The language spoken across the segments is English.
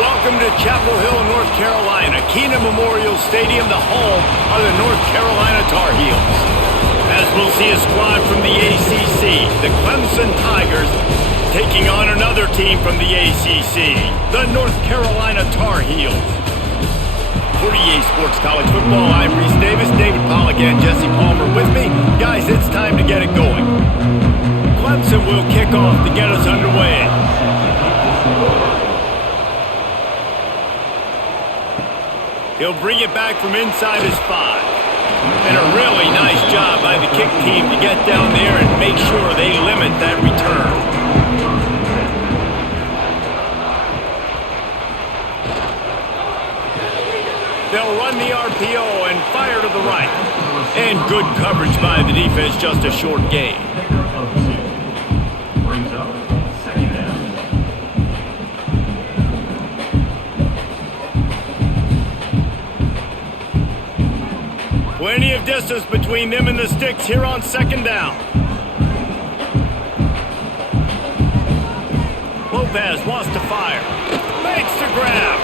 Welcome to Chapel Hill, North Carolina, Kenan Memorial Stadium, the home of the North Carolina Tar Heels. As we'll see a squad from the ACC, the Clemson Tigers, taking on another team from the ACC, the North Carolina Tar Heels. For EA Sports College Football, I'm Reese Davis, David Pollack, and Jesse Palmer with me. Guys, it's time to get it going. Clemson will kick off to get us underway. He'll bring it back from inside his 5. And a really nice job by the kick team to get down there and make sure they limit that return. They'll run the RPO and fire to the right. And good coverage by the defense, just a short gain. Plenty of distance between them and the sticks here on second down. Lopez wants to fire. Makes the grab.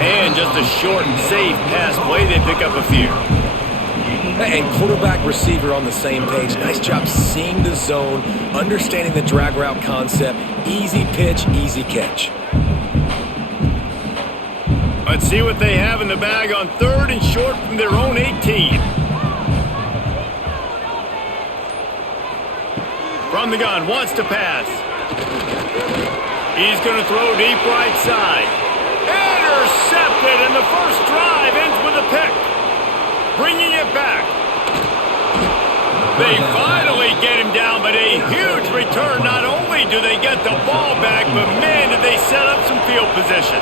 And just a short and safe pass play. They pick up a few. And quarterback receiver on the same page. Nice job seeing the zone, understanding the drag route concept. Easy pitch, easy catch. Let's see what they have in the bag on 3rd and short from their own 18. From the gun, wants to pass. He's going to throw deep right side. Intercepted, and the first drive ends with a pick. Bringing it back. They finally get him down, but a huge return. Not only do they get the ball back, but man, did they set up some field position.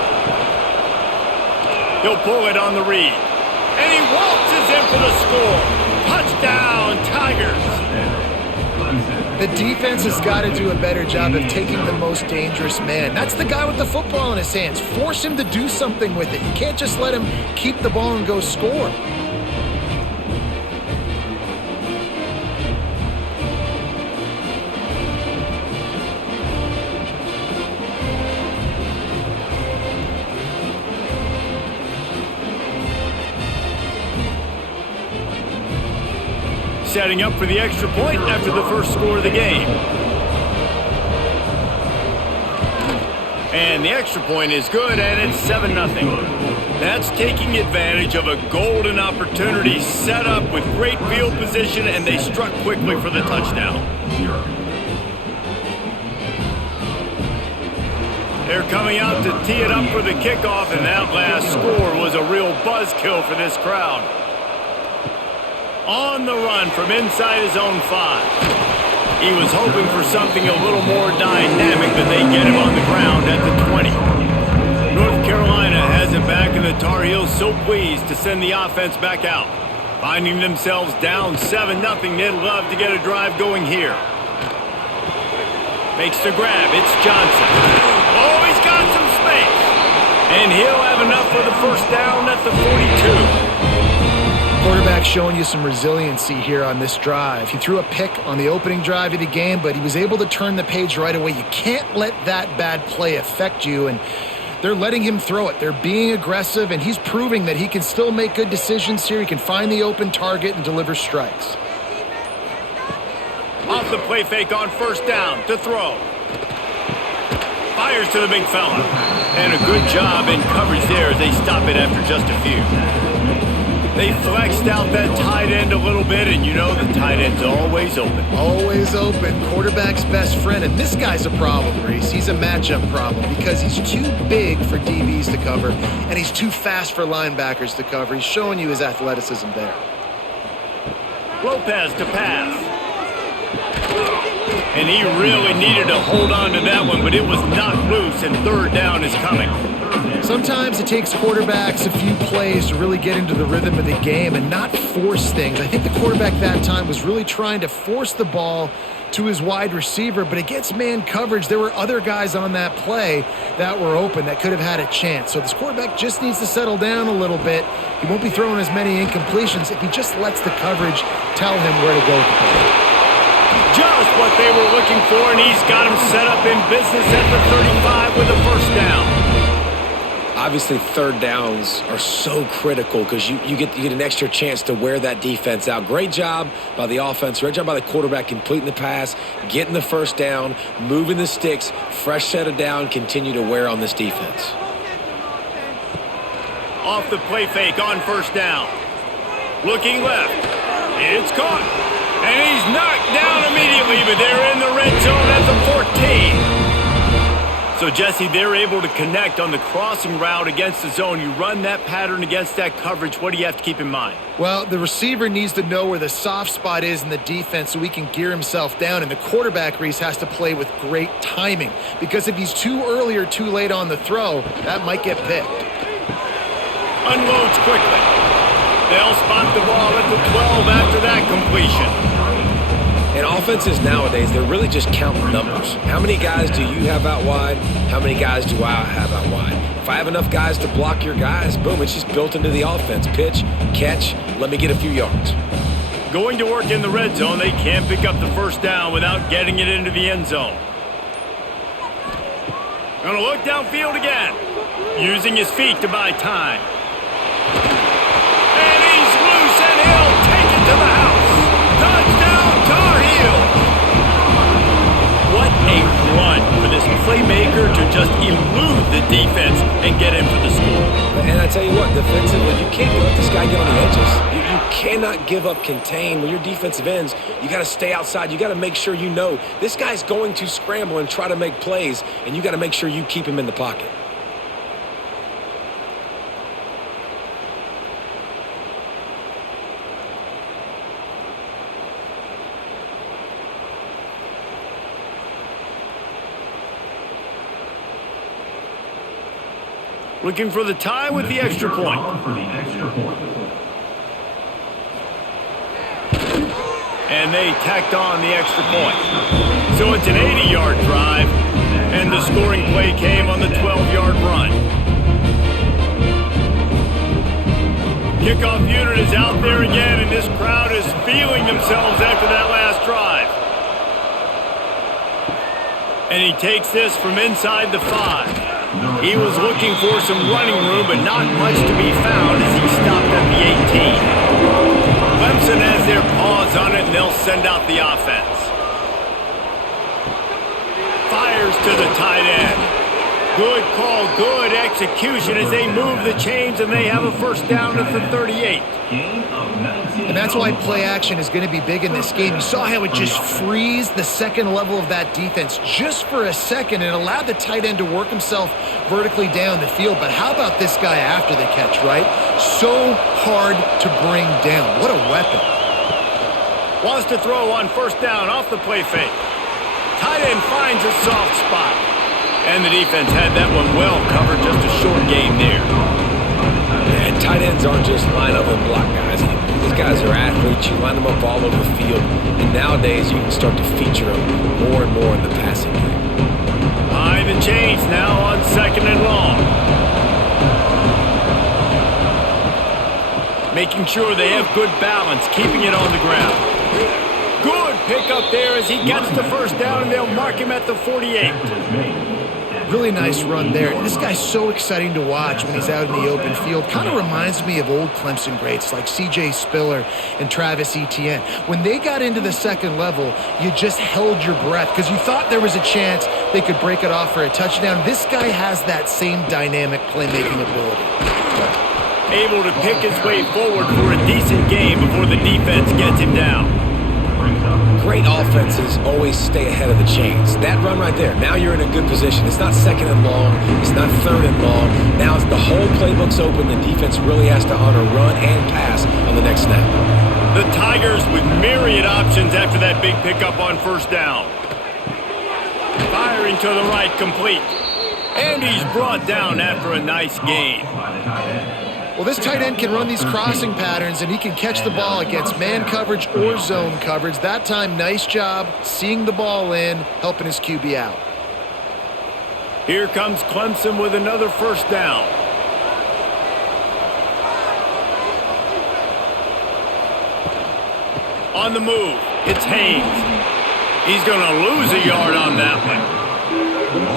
He'll pull it on the read. And he waltzes in for the score. Touchdown, Tigers. The defense has got to do a better job of taking the most dangerous man. That's the guy with the football in his hands. Force him to do something with it. You can't just let him keep the ball and go score. Setting up for the extra point after the first score of the game. And the extra point is good, and it's 7-0. That's taking advantage of a golden opportunity set up with great field position, and they struck quickly for the touchdown. They're coming out to tee it up for the kickoff, and that last score was a real buzzkill for this crowd. On the run from inside his own 5. He was hoping for something a little more dynamic, but they get him on the ground at the 20. North Carolina has it back, and the Tar Heels so pleased to send the offense back out. Finding themselves down 7-0, they'd love to get a drive going here. Makes the grab. It's Johnson. Oh, he's got some space. And he'll have enough for the first down at the 42. Quarterback showing you some resiliency here on this drive. He threw a pick on the opening drive of the game, but he was able to turn the page right away. You can't let that bad play affect you, and they're letting him throw it. They're being aggressive, and he's proving that he can still make good decisions here. He can find the open target and deliver strikes. Off the play fake on first down to throw. Fires to the big fella. And a good job in coverage there as they stop it after just a few. They flexed out that tight end a little bit, and you know the tight end's always open. Always open. Quarterback's best friend. And this guy's a problem, Reese. He's a matchup problem because he's too big for DBs to cover, and he's too fast for linebackers to cover. He's showing you his athleticism there. Lopez to pass. And he really needed to hold on to that one, but it was knocked loose, and 3rd down is coming. Sometimes it takes quarterbacks a few plays to really get into the rhythm of the game and not force things. I think the quarterback that time was really trying to force the ball to his wide receiver, but against man coverage, there were other guys on that play that were open that could have had a chance. So this quarterback just needs to settle down a little bit. He won't be throwing as many incompletions if he just lets the coverage tell him where to go with the ball. Just what they were looking for, and he's got him set up in business at the 35 with a first down. Obviously, third downs are so critical because you get an extra chance to wear that defense out. Great job by the offense. Great job by the quarterback completing the pass, getting the first down, moving the sticks, fresh set of down, continue to wear on this defense. Off the play fake on first down. Looking left. It's caught. And he's knocked down immediately, but they're in the red zone at the 14. So, Jesse, they're able to connect on the crossing route against the zone. You run that pattern against that coverage. What do you have to keep in mind? Well, the receiver needs to know where the soft spot is in the defense so he can gear himself down. And the quarterback, Reese, has to play with great timing. Because if he's too early or too late on the throw, that might get picked. Unloads quickly. They'll spot the ball at the 12 after that completion. And offenses nowadays, they're really just counting numbers. How many guys do you have out wide? How many guys do I have out wide? If I have enough guys to block your guys, boom, it's just built into the offense. Pitch, catch, let me get a few yards. Going to work in the red zone, they can't pick up the first down without getting it into the end zone. Gonna look downfield again. Using his feet to buy time. And he's loose, and he'll take it to the house. Touchdown, Tar Heels! What a run for this playmaker to just elude the defense and get in for the score. And I tell you what, defensively, you can't let this guy get on the edges. You cannot give up contain. When your defensive ends, you got to stay outside. You got to make sure you know this guy's going to scramble and try to make plays, and you got to make sure you keep him in the pocket. Looking for the tie with the extra point. And they tacked on the extra point. So it's an 80-yard drive, and the scoring play came on the 12-yard run. Kickoff unit is out there again, and this crowd is feeling themselves after that last drive. And he takes this from inside the 5. He was looking for some running room, but not much to be found as he stopped at the 18. Clemson has their paws on it, and they'll send out the offense. Fires to the tight end. Good call, good execution as they move the chains, and they have a first down at the 38. And that's why play action is going to be big in this game. You saw how it just frees the second level of that defense just for a second and allowed the tight end to work himself vertically down the field. But how about this guy after the catch, right? So hard to bring down. What a weapon. Wants to throw on first down off the play fake. Tight end finds a soft spot. And the defense had that one well covered, just a short game there. And tight ends aren't just line up and block guys anymore. These guys are athletes. You line them up all over the field. And nowadays, you can start to feature them more and more in the passing game. High the chains now on second and long. Making sure they have good balance, keeping it on the ground. Good pick up there as he gets the first down, and they'll mark him at the 48. Really nice run there. This guy's so exciting to watch when he's out in the open field. Kind of reminds me of old Clemson greats like C.J. Spiller and Travis Etienne. When they got into the second level, you just held your breath because you thought there was a chance they could break it off for a touchdown. This guy has that same dynamic playmaking ability. Able to pick his way forward for a decent game before the defense gets him down. Great offenses always stay ahead of the chains. That run right there, now you're in a good position. It's not second and long. It's not third and long. Now it's the whole playbook's open. The defense really has to honor run and pass on the next snap. The Tigers with myriad options after that big pickup on first down. Firing to the right, complete. And he's brought down after a nice gain. Well, this tight end can run these crossing patterns, and he can catch the ball against man coverage or zone coverage. That time, nice job seeing the ball in, helping his QB out. Here comes Clemson with another first down. On the move, it's Haynes. He's going to lose a yard on that one.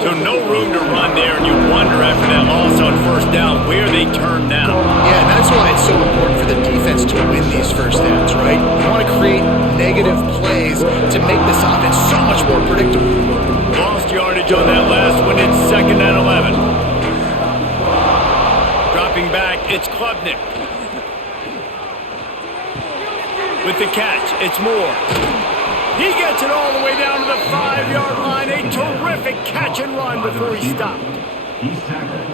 So no room to run there, and you wonder after that loss on first down where they turn now. Yeah, and that's why it's so important for the defense to win these first downs, right? You want to create negative plays to make this offense so much more predictable. Lost yardage on that last one. It's 2nd and 11. Dropping back, it's Klubnik. With the catch, it's Moore. He gets it all the way down to the 5-yard line. A terrific catch and run before he stopped.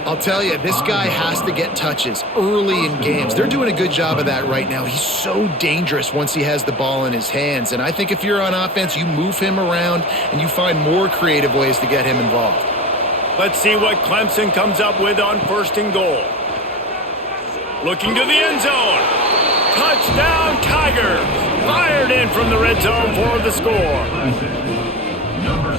I'll tell you, this guy has to get touches early in games. They're doing a good job of that right now. He's so dangerous once he has the ball in his hands. And I think if you're on offense, you move him around and you find more creative ways to get him involved. Let's see what Clemson comes up with on 1st and goal. Looking to the end zone. Touchdown, Tigers! Fired in from the red zone for the score.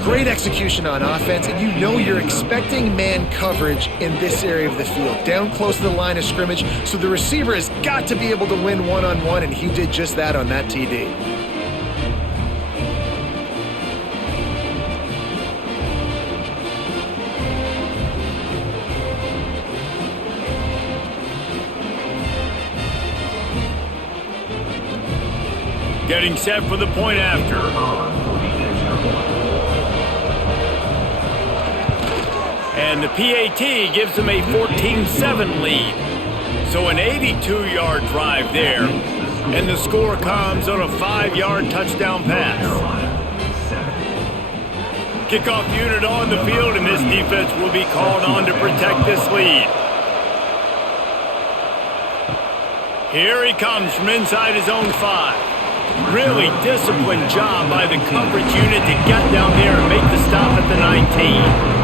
Great execution on offense, and you know you're expecting man coverage in this area of the field, down close to the line of scrimmage, so the receiver has got to be able to win one-on-one, and he did just that on that TD. Getting set for the point after. And the PAT gives them a 14-7 lead. So an 82-yard drive there. And the score comes on a 5-yard touchdown pass. Kickoff unit on the field, and this defense will be called on to protect this lead. Here he comes from inside his own 5. Really disciplined job by the coverage unit to get down there and make the stop at the 19.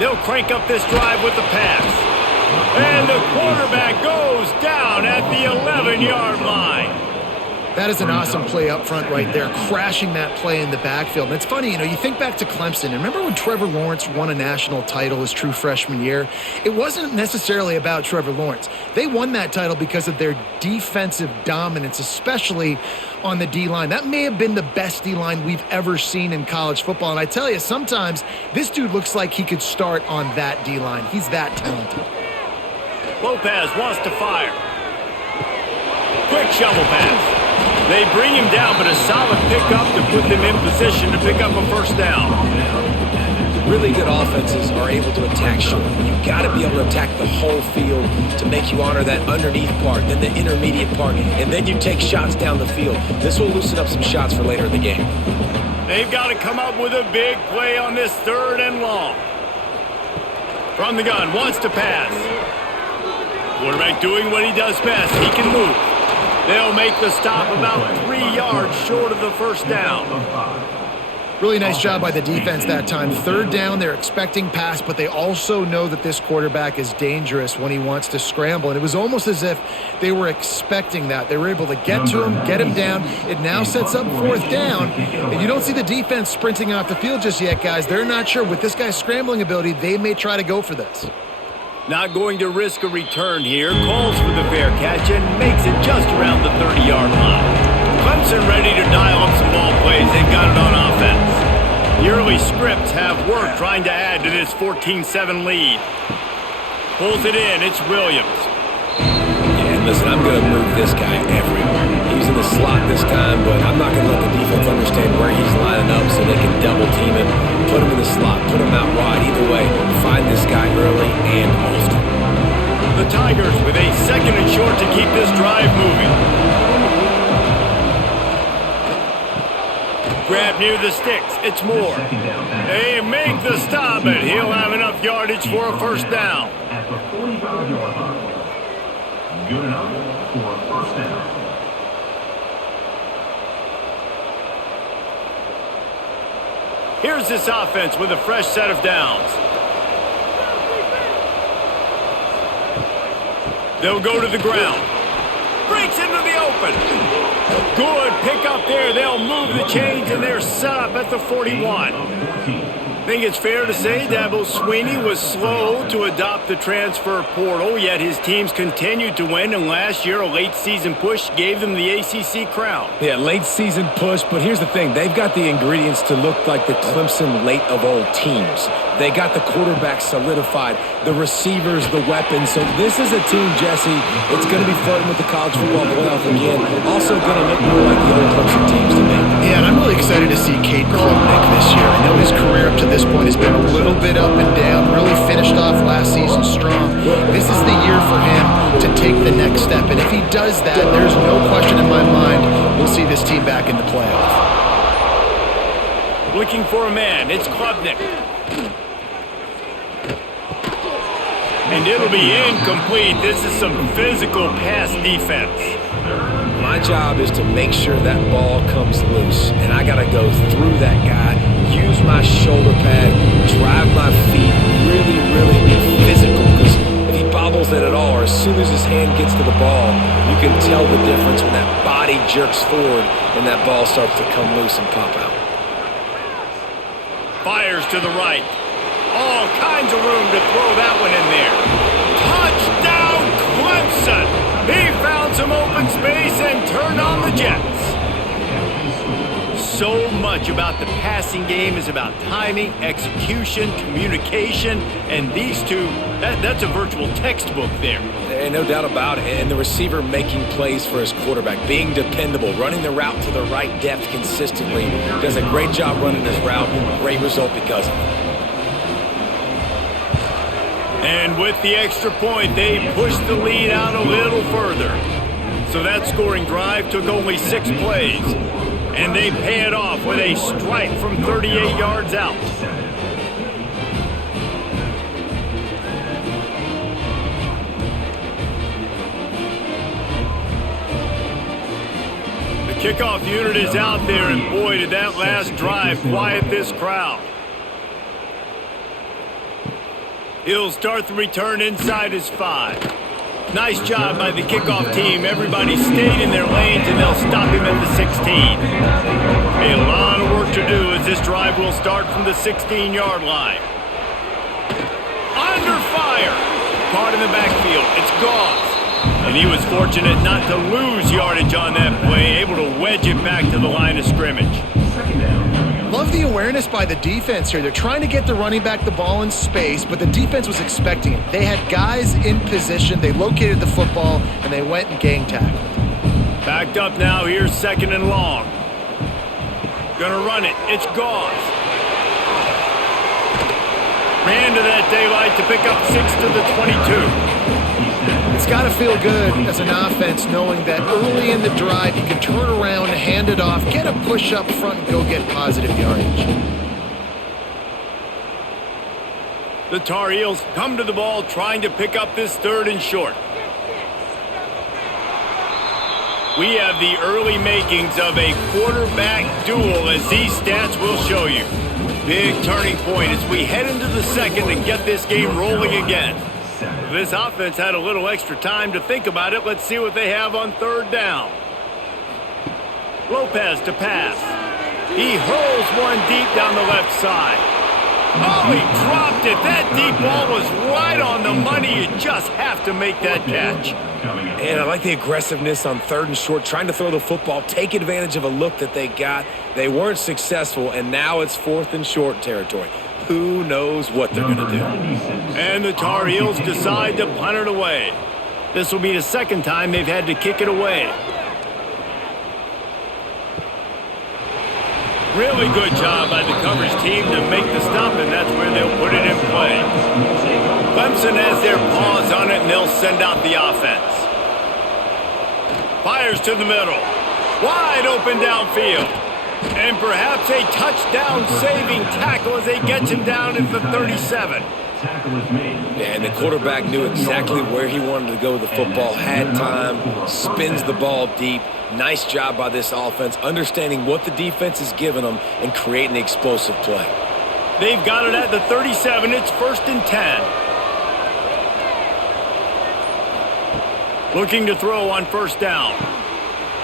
They'll crank up this drive with the pass. And the quarterback goes down at the 11-yard line. That is an awesome play up front right there, crashing that play in the backfield. And it's funny, you think back to Clemson. And remember when Trevor Lawrence won a national title his true freshman year? It wasn't necessarily about Trevor Lawrence. They won that title because of their defensive dominance, especially on the D-line. That may have been the best D-line we've ever seen in college football. And I tell you, sometimes this dude looks like he could start on that D-line. He's that talented. Lopez wants to fire. Quick shovel pass. They bring him down, but a solid pickup to put them in position to pick up a 1st down. Really good offenses are able to attack short. You've got to be able to attack the whole field to make you honor that underneath part, then the intermediate part, and then you take shots down the field. This will loosen up some shots for later in the game. They've got to come up with a big play on this 3rd and long. From the gun, wants to pass. Quarterback doing what he does best. He can move. They'll make the stop about 3 yards short of the 1st down. Really nice job by the defense that time. 3rd down, they're expecting pass, but they also know that this quarterback is dangerous when he wants to scramble. And it was almost as if they were expecting that. They were able to get to him, get him down. It now sets up 4th down. And you don't see the defense sprinting off the field just yet, guys. They're not sure. With this guy's scrambling ability, they may try to go for this. Not going to risk a return here. Calls for the fair catch and makes it just around the 30-yard line. Clemson ready to dial up some ball plays. They've got it on offense. The early scripts have worked trying to add to this 14-7 lead. Pulls it in. It's Williams. Yeah, and listen, I'm going to move this guy everywhere. He's in the slot this time, but I'm not going to let the defense understand where he's lining up so they can double team him, put him in the slot, put him out wide. Either way, find this guy early and often. The Tigers with a 2nd and short to keep this drive moving. Grab near the sticks. It's Moore. They make the stop, and he'll have enough yardage for a 1st down. At the 45-yard line. Good enough for a 1st down. Here's this offense with a fresh set of downs. They'll go to the ground. Breaks into the open. Good pick up there. They'll move the chains, and they're set up at the 41. I think it's fair to say Dabo Swinney was slow to adopt the transfer portal, yet his teams continued to win, and last year a late season push gave them the ACC crown. Yeah, late season push, but here's the thing. They've got the ingredients to look like the Clemson late of old teams. They got the quarterback solidified, the receivers, the weapons. So this is a team, Jesse, it's going to be flirting with the college football playoff again. Also going to look more like the other Clemson teams to me. Yeah, and I'm really excited to see Cade Klubnik this year. I know his career up to this point has been a little bit up and down, really finished off last season strong. This is the year for him to take the next step, and if he does that, there's no question in my mind we'll see this team back in the playoff. Looking for a man, it's Klubnik. And it'll be incomplete. This is some physical pass defense. My job is to make sure that ball comes loose, and I got to go through that guy, use my shoulder pad, drive my feet, really be physical, because if he bobbles it at all, or as soon as his hand gets to the ball, you can tell the difference when that body jerks forward and that ball starts to come loose and pop out. Fires to the right. All kinds of room to throw that one in there. Touchdown, Clemson! He found some open space and turned on the Jets. So much about the passing game is about timing, execution, communication, and these two, that's a virtual textbook there. And no doubt about it. And the receiver making plays for his quarterback, being dependable, running the route to the right depth consistently. Does a great job running his route. Great result because of it. And with the extra point, they pushed the lead out a little further. So that scoring drive took only 6 plays. And they pay it off with a strike from 38 yards out. The kickoff unit is out there, and boy, did that last drive quiet this crowd. He'll start the return inside his 5. Nice job by the kickoff team. Everybody stayed in their lanes, and they'll stop him at the 16. A lot of work to do as this drive will start from the 16-yard line. Under fire. Caught in the backfield. It's Goss. And he was fortunate not to lose yardage on that play, able to wedge it back to the line of scrimmage. Love the awareness by the defense here. They're trying to get the running back the ball in space, but the defense was expecting it. They had guys in position, they located the football, and they went and gang tackled. Backed up now, here's 2nd and long. Gonna run it, it's Goss. Ran to that daylight to pick up 6 to the 22. It's got to feel good as an offense knowing that early in the drive you can turn around, hand it off, get a push up front, and go get positive yardage. The Tar Heels come to the ball trying to pick up this 3rd and short. We have the early makings of a quarterback duel, as these stats will show you. Big turning point as we head into the 2nd and get this game rolling again. This offense had a little extra time to think about it. Let's see what they have on 3rd down. Lopez to pass. He hurls one deep down the left side. Oh, he dropped it. That deep ball was right on the money. You just have to make that catch. And I like the aggressiveness on 3rd and short, trying to throw the football, take advantage of a look that they got. They weren't successful, and now it's 4th and short territory. Who knows what they're going to do? And the Tar Heels decide to punt it away. This will be the 2nd time they've had to kick it away. Really good job by the coverage team to make the stop, and that's where they'll put it in play. Clemson has their paws on it, and they'll send out the offense. Fires to the middle. Wide open downfield. And perhaps a touchdown-saving tackle as they get him down at the 37. Yeah, and the quarterback knew exactly where he wanted to go with the football, had time, spins the ball deep. Nice job by this offense, understanding what the defense is giving them and creating the explosive play. They've got it at the 37. It's 1st and 10. Looking to throw on 1st down.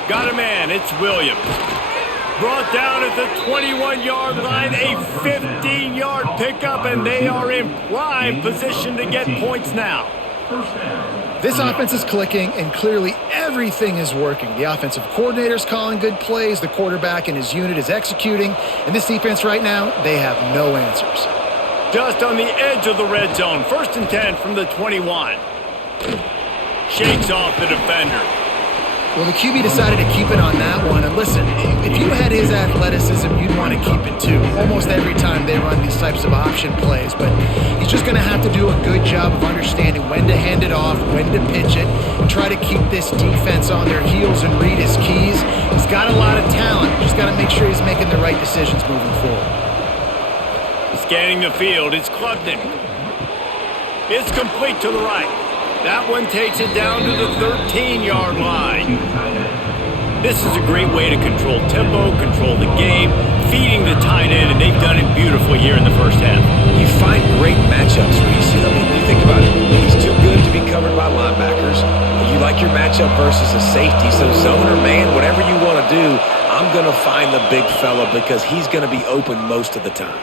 Got a man. It's Williams. Brought down at the 21-yard line, a 15-yard pickup, and they are in prime position to get points now. This offense is clicking, and clearly everything is working. The offensive coordinator's calling good plays, the quarterback and his unit is executing, and this defense right now, they have no answers. Just on the edge of the red zone. 1st and 10 from the 21. Shakes off the defender. Well, the QB decided to keep it on that one. And listen, if you had his athleticism, you'd want to keep it too. Almost every time they run these types of option plays. But he's just going to have to do a good job of understanding when to hand it off, when to pitch it, and try to keep this defense on their heels and read his keys. He's got a lot of talent. Just got to make sure he's making the right decisions moving forward. Scanning the field, it's Clemson. It's complete to the right. That one takes it down to the 13-yard line. This is a great way to control tempo, control the game, feeding the tight end, and they've done it beautifully here in the first half. You find great matchups when you see them. You think about it. He's too good to be covered by linebackers. You like your matchup versus a safety. So zone or man, whatever you want to do, I'm going to find the big fella because he's going to be open most of the time.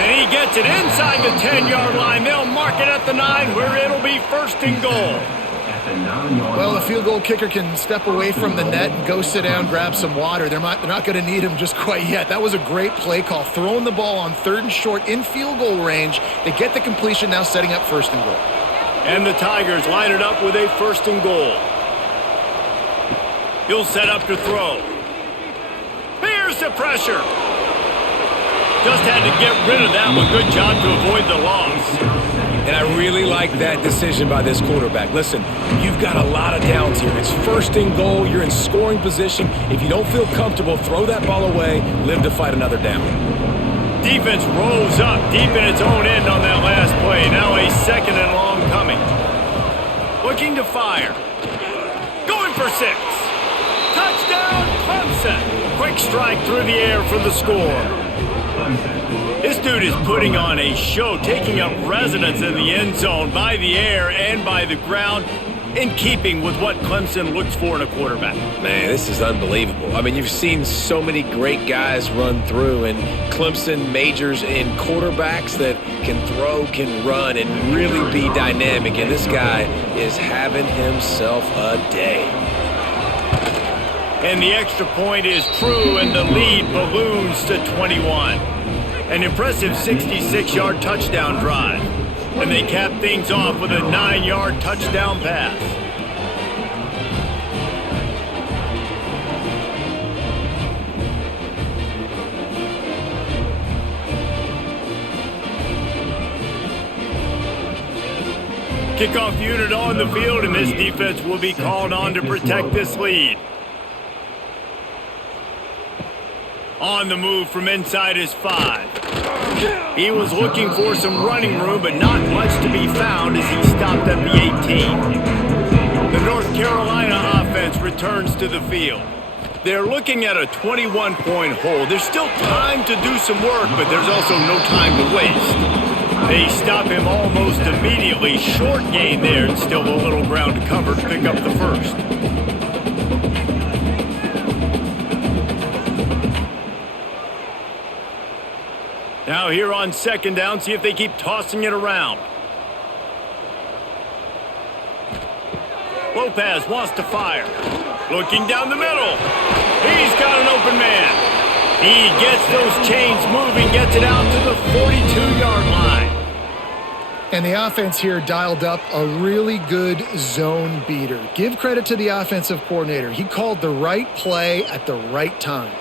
And he gets it inside the 10-yard line. They'll mark it at the 9 where it'll be 1st and goal. Well, the field goal kicker can step away from the net and go sit down, grab some water. They're not going to need him just quite yet. That was a great play call. Throwing the ball on 3rd and short in field goal range. They get the completion, now setting up 1st and goal. And the Tigers line it up with a 1st and goal. He'll set up to throw. Here's the pressure. Just had to get rid of that one. Good job to avoid the loss. And I really like that decision by this quarterback. Listen, you've got a lot of downs here. It's 1st and goal. You're in scoring position. If you don't feel comfortable, throw that ball away. Live to fight another down. Defense rolls up deep in its own end on that last play. Now a 2nd and long coming. Looking to fire. Going for 6. Touchdown, Clemson. Quick strike through the air for the score. This dude is putting on a show, taking up residence in the end zone by the air and by the ground, in keeping with what Clemson looks for in a quarterback. Man, this is unbelievable. I mean, you've seen so many great guys run through, and Clemson majors in quarterbacks that can throw, can run, and really be dynamic, and this guy is having himself a day. And the extra point is true, and the lead balloons to 21. An impressive 66-yard touchdown drive. And they cap things off with a 9-yard touchdown pass. Kickoff unit on the field, and this defense will be called on to protect this lead. On the move from inside his 5. He was looking for some running room, but not much to be found as he stopped at the 18. The North Carolina offense returns to the field. They're looking at a 21-point hole. There's still time to do some work, but there's also no time to waste. They stop him almost immediately. Short gain there, and still a little ground to cover to pick up the 1st. Now here on 2nd down, see if they keep tossing it around. Lopez wants to fire. Looking down the middle. He's got an open man. He gets those chains moving, gets it out to the 42-yard line. And the offense here dialed up a really good zone beater. Give credit to the offensive coordinator. He called the right play at the right time.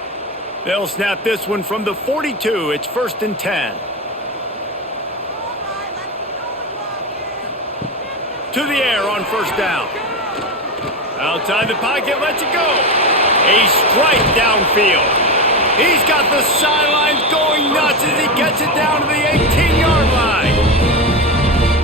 They'll snap this one from the 42. It's 1st and 10. To the air on 1st down. Outside the pocket, lets it go. A strike downfield. He's got the sidelines going nuts as he gets it down to the 18-yard line.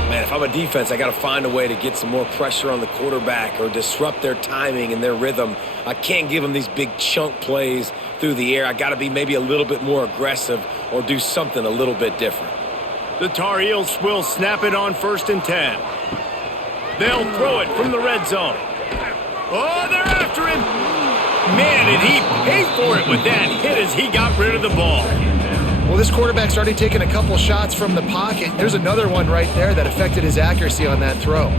Man, if I'm a defense, I got to find a way to get some more pressure on the quarterback or disrupt their timing and their rhythm. I can't give them these big chunk plays through the air. I got to be maybe a little bit more aggressive or do something a little bit different. The Tar Heels will snap it on 1st and 10. They'll throw it from the red zone. Oh, they're after him. Man, did he pay for it with that hit as he got rid of the ball. Well, this quarterback's already taken a couple shots from the pocket. There's another one right there that affected his accuracy on that throw.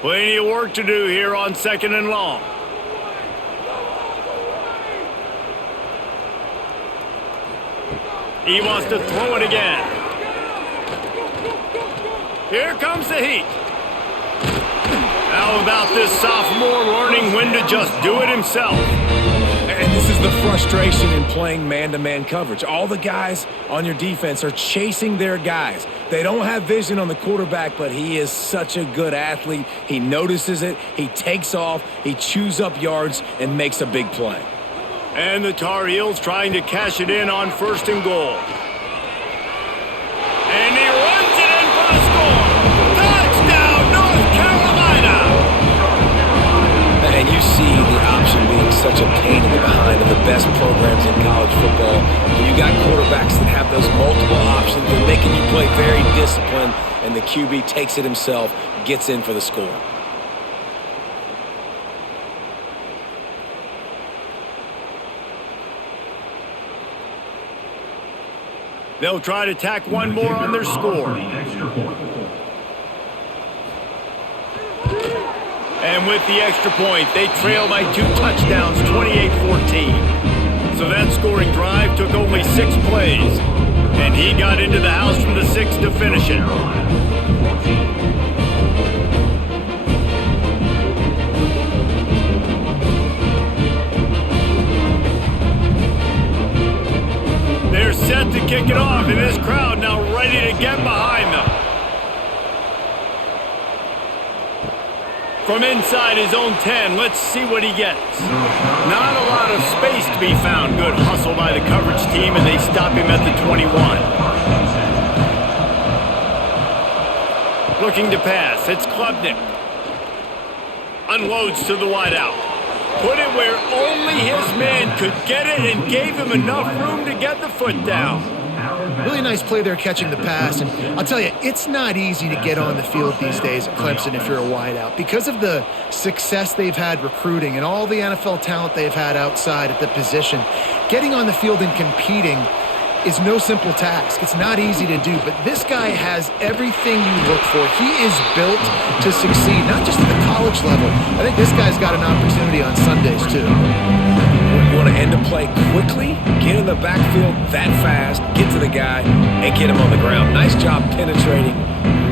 Plenty of work to do here on 2nd and long. He wants to throw it again. Here comes the heat. How about this sophomore learning when to just do it himself? And this is the frustration in playing man-to-man coverage. All the guys on your defense are chasing their guys. They don't have vision on the quarterback, but he is such a good athlete. He notices it, he takes off, he chews up yards, and makes a big play. And the Tar Heels trying to cash it in on 1st and goal. And he runs it in for the score. Touchdown, North Carolina! And you see the option being such a pain in the behind of the best programs in college football. When you got quarterbacks that have those multiple options, they're making you play very disciplined, and the QB takes it himself, gets in for the score. They'll try to tack one more on their score. And with the extra point, they trail by 2 touchdowns, 28-14. So that scoring drive took only 6 plays. And he got into the house from the 6 to finish it. They're set to kick it off, and this crowd now ready to get behind them. From inside his own 10, let's see what he gets. Not a lot of space to be found. Good hustle by the coverage team, and they stop him at the 21. Looking to pass, it's Klubnik. Unloads to the wideout. Put it where only his man could get it and gave him enough room to get the foot down. Really nice play there catching the pass. And I'll tell you, it's not easy to get on the field these days at Clemson if you're a wideout. Because of the success they've had recruiting and all the NFL talent they've had outside at the position, getting on the field and competing is no simple task. It's not easy to do, but this guy has everything you look for. He is built to succeed, not just at the college level. I think this guy's got an opportunity on Sundays, too. You want to end a play quickly, get in the backfield that fast, get to the guy, and get him on the ground. Nice job penetrating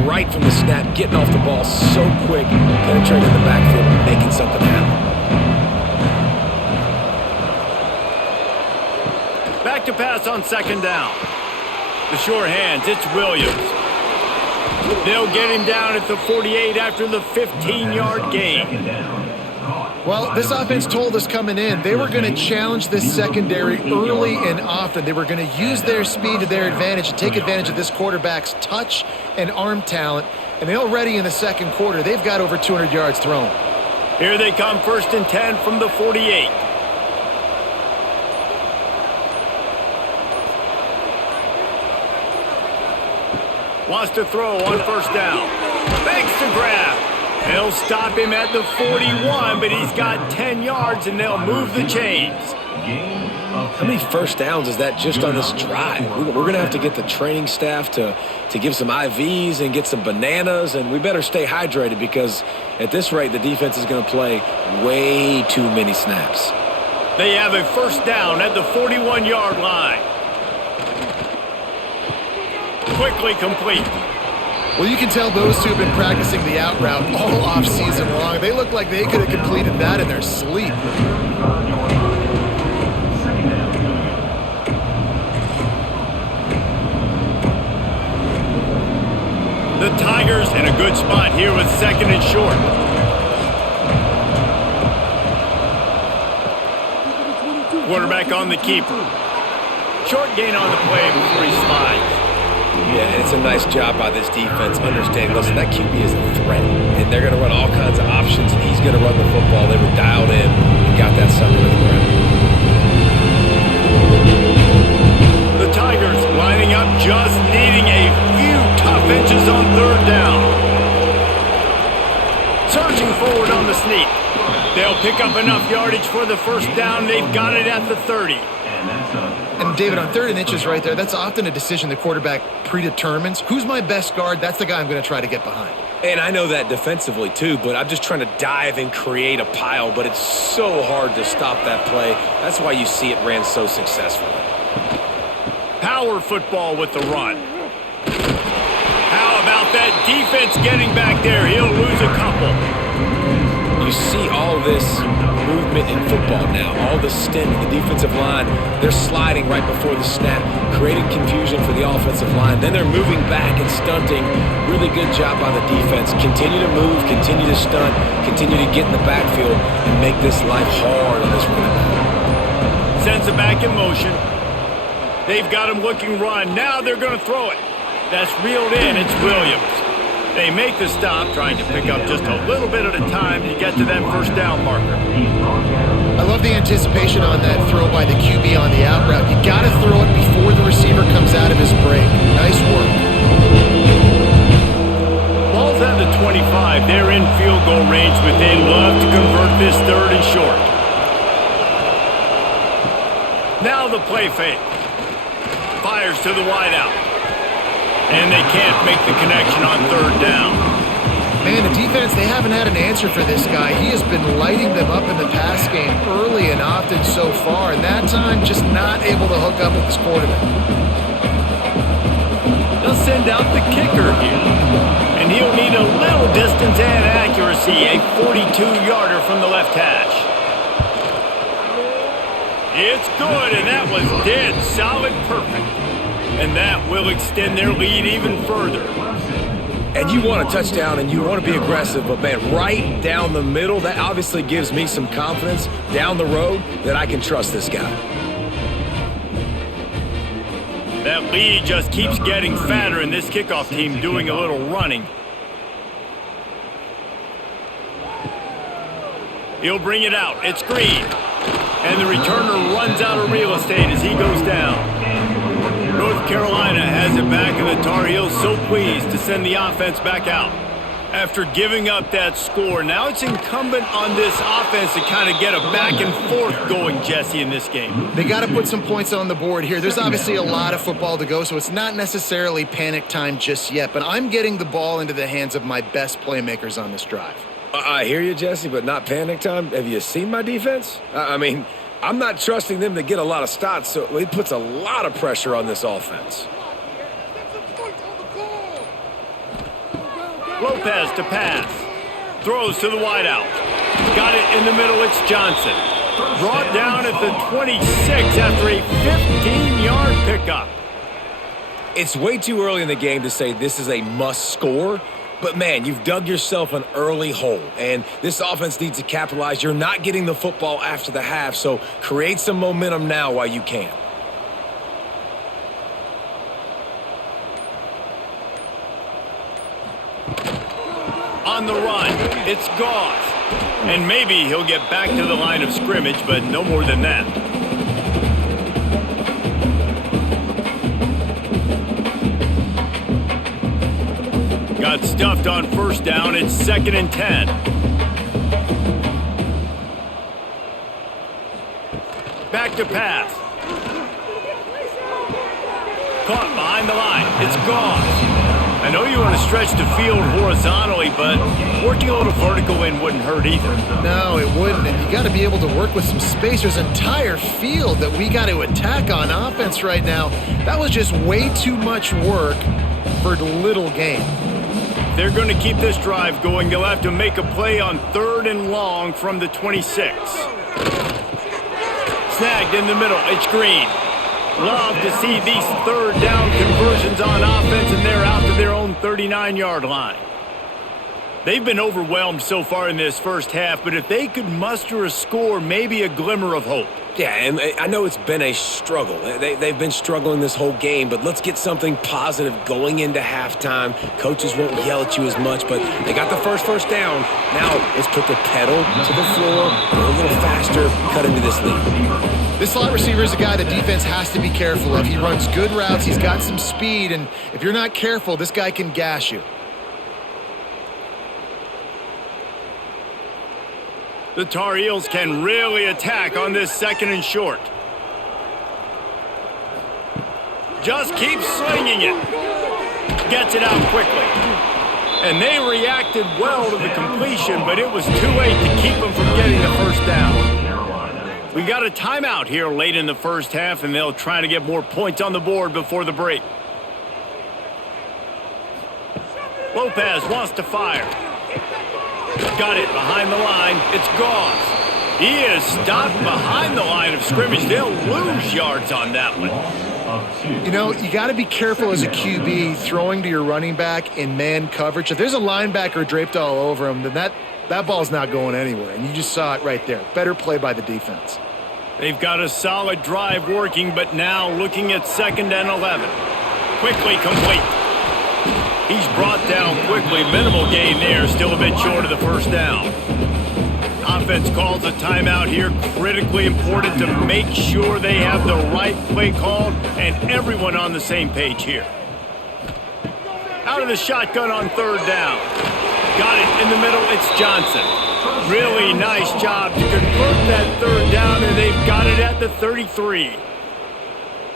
right from the snap, getting off the ball so quick, penetrating the backfield, making something happen. Back to pass on 2nd down. The sure hands, it's Williams. They'll get him down at the 48 after the 15-yard gain. Well, this offense told us coming in they were going to challenge this secondary early and often. They were going to use their speed to their advantage and take advantage of this quarterback's touch and arm talent. And they're already in the 2nd quarter. They've got over 200 yards thrown. Here they come, 1st and 10 from the 48. Wants to throw on 1st down. Makes the grab. They'll stop him at the 41, but he's got 10 yards, and they'll move the chains. How many 1st downs is that just on this drive? We're going to have to get the training staff to give some IVs and get some bananas, and we better stay hydrated because at this rate, the defense is going to play way too many snaps. They have a 1st down at the 41-yard line. Quickly complete. Well, you can tell those two have been practicing the out route all off-season long. They look like they could have completed that in their sleep. The Tigers in a good spot here with 2nd and short. Quarterback on the keeper. Short gain on the play before he slides. Yeah, and it's a nice job by this defense understanding, listen, that QB is a threat, and they're going to run all kinds of options, and he's going to run the football. They were dialed in and got that sucker to the ground. The Tigers lining up, just needing a few tough inches on 3rd down. Surging forward on the sneak. They'll pick up enough yardage for the 1st down. They've got it at the 30. And David, on 3rd and inches right there, that's often a decision the quarterback predetermines. Who's my best guard? That's the guy I'm going to try to get behind. And I know that defensively too, but I'm just trying to dive and create a pile, but it's so hard to stop that play. That's why you see it ran so successfully. Power football with the run. How about that defense getting back there? He'll lose a couple. You see all this movement in football now, all the stint, the defensive line, they're sliding right before the snap, creating confusion for the offensive line. Then they're moving back and stunting. Really good job by the defense. Continue to move, continue to stunt, continue to get in the backfield and make this life hard on this running back. Sends it back in motion. They've got him looking run. Now they're going to throw it. That's reeled in. It's Williams. They make the stop, trying to pick up just a little bit at a time to get to that first down marker. I love the anticipation on that throw by the QB on the out route. You got to throw it before the receiver comes out of his break. Nice work. Ball's at the 25. They're in field goal range, but they'd love to convert this third and short. Now the play fake. Fires to the wideout. And they can't make the connection on third down. Man, the defense, they haven't had an answer for this guy. He has been lighting them up in the pass game early and often so far, and that time just not able to hook up with his quarterback. They'll send out the kicker here. And he'll need a little distance and accuracy, a 42-yarder from the left hash. It's good, and that was dead solid perfect. And that will extend their lead even further. And you want a touchdown and you want to be aggressive, but man, right down the middle, that obviously gives me some confidence down the road that I can trust this guy. That lead just keeps getting fatter, and this kickoff team doing a little running. He'll bring it out. It's Green. And the returner runs out of real estate as he goes down. North Carolina has it back, and the Tar Heels so pleased to send the offense back out. After giving up that score, now it's incumbent on this offense to kind of get a back and forth going, Jesse, in this game. They got to put some points on the board here. There's obviously a lot of football to go, so it's not necessarily panic time just yet, but I'm getting the ball into the hands of my best playmakers on this drive. I hear you, Jesse, but not panic time. Have you seen my defense? I mean, I'm not trusting them to get a lot of stops, so it puts a lot of pressure on this offense. Lopez to pass. Throws to the wideout. Got it in the middle. It's Johnson. Brought down at the 26 after a 15-yard pickup. It's way too early in the game to say this is a must score. But, man, you've dug yourself an early hole, and this offense needs to capitalize. You're not getting the football after the half, so create some momentum now while you can. On the run, it's Goss. And maybe he'll get back to the line of scrimmage, but no more than that. Got stuffed on first down. It's 2nd and 10. Back to pass. Caught behind the line. It's Goss. I know you want to stretch the field horizontally, but working a little vertical in wouldn't hurt either. No, it wouldn't, and you got to be able to work with some space. There's an entire field that we got to attack on offense right now. That was just way too much work for little gain. They're going to keep this drive going. They'll have to make a play on 3rd and long from the 26. Snagged in the middle. It's Green. Love to see these 3rd down conversions on offense, and they're out to their own 39-yard line. They've been overwhelmed so far in this first half, but if they could muster a score, maybe a glimmer of hope. Yeah, and I know it's been a struggle. They've been struggling this whole game, but let's get something positive going into halftime. Coaches won't yell at you as much, but they got the first down. Now let's put the pedal to the floor, go a little faster, cut into this lead. This slot receiver is a guy the defense has to be careful of. He runs good routes, he's got some speed, and if you're not careful, this guy can gash you. The Tar Heels can really attack on this 2nd and short. Just keeps slinging it. Gets it out quickly. And they reacted well to the completion, but it was too late to keep them from getting the first down. We got a timeout here late in the first half, and they'll try to get more points on the board before the break. Lopez wants to fire. Got it behind the line. It's Gauze. He is stopped behind the line of scrimmage. They'll lose yards on that one. You know, you got to be careful as a QB throwing to your running back in man coverage. If there's a linebacker draped all over him, then that ball's not going anywhere. And you just saw it right there. Better play by the defense. They've got a solid drive working, but now looking at 2nd and 11. Quickly complete. He's brought down quickly. Minimal gain there. Still a bit short of the first down. Offense calls a timeout here. Critically important to make sure they have the right play called and everyone on the same page here. Out of the shotgun on 3rd down. Got it in the middle. It's Johnson. Really nice job to convert that 3rd down, and they've got it at the 33.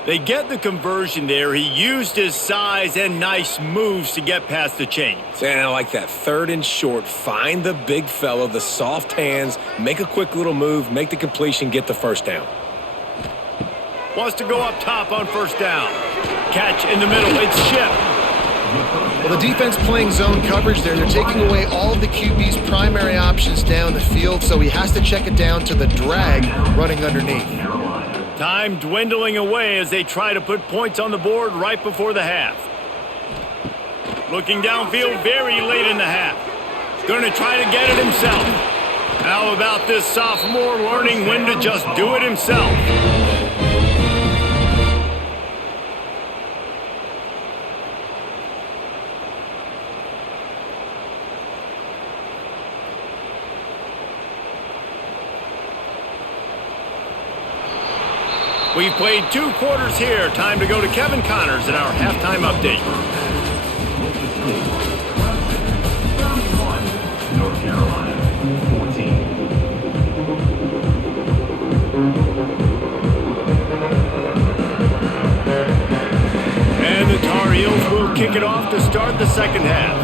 They get the conversion there. He used his size and nice moves to get past the chains. And I like that 3rd and short. Find the big fella, the soft hands, make a quick little move, make the completion, get the first down. Wants to go up top on 1st down. Catch in the middle. It's Ship. Well, the defense playing zone coverage there. They're taking away all of the QB's primary options down the field, so he has to check it down to the drag running underneath. Time dwindling away as they try to put points on the board right before the half. Looking downfield very late in the half. Going to try to get it himself. How about this sophomore learning when to just do it himself? We've played 2 quarters here. Time to go to Kevin Connors in our halftime update. North Carolina, 14. And the Tar Heels will kick it off to start the 2nd half.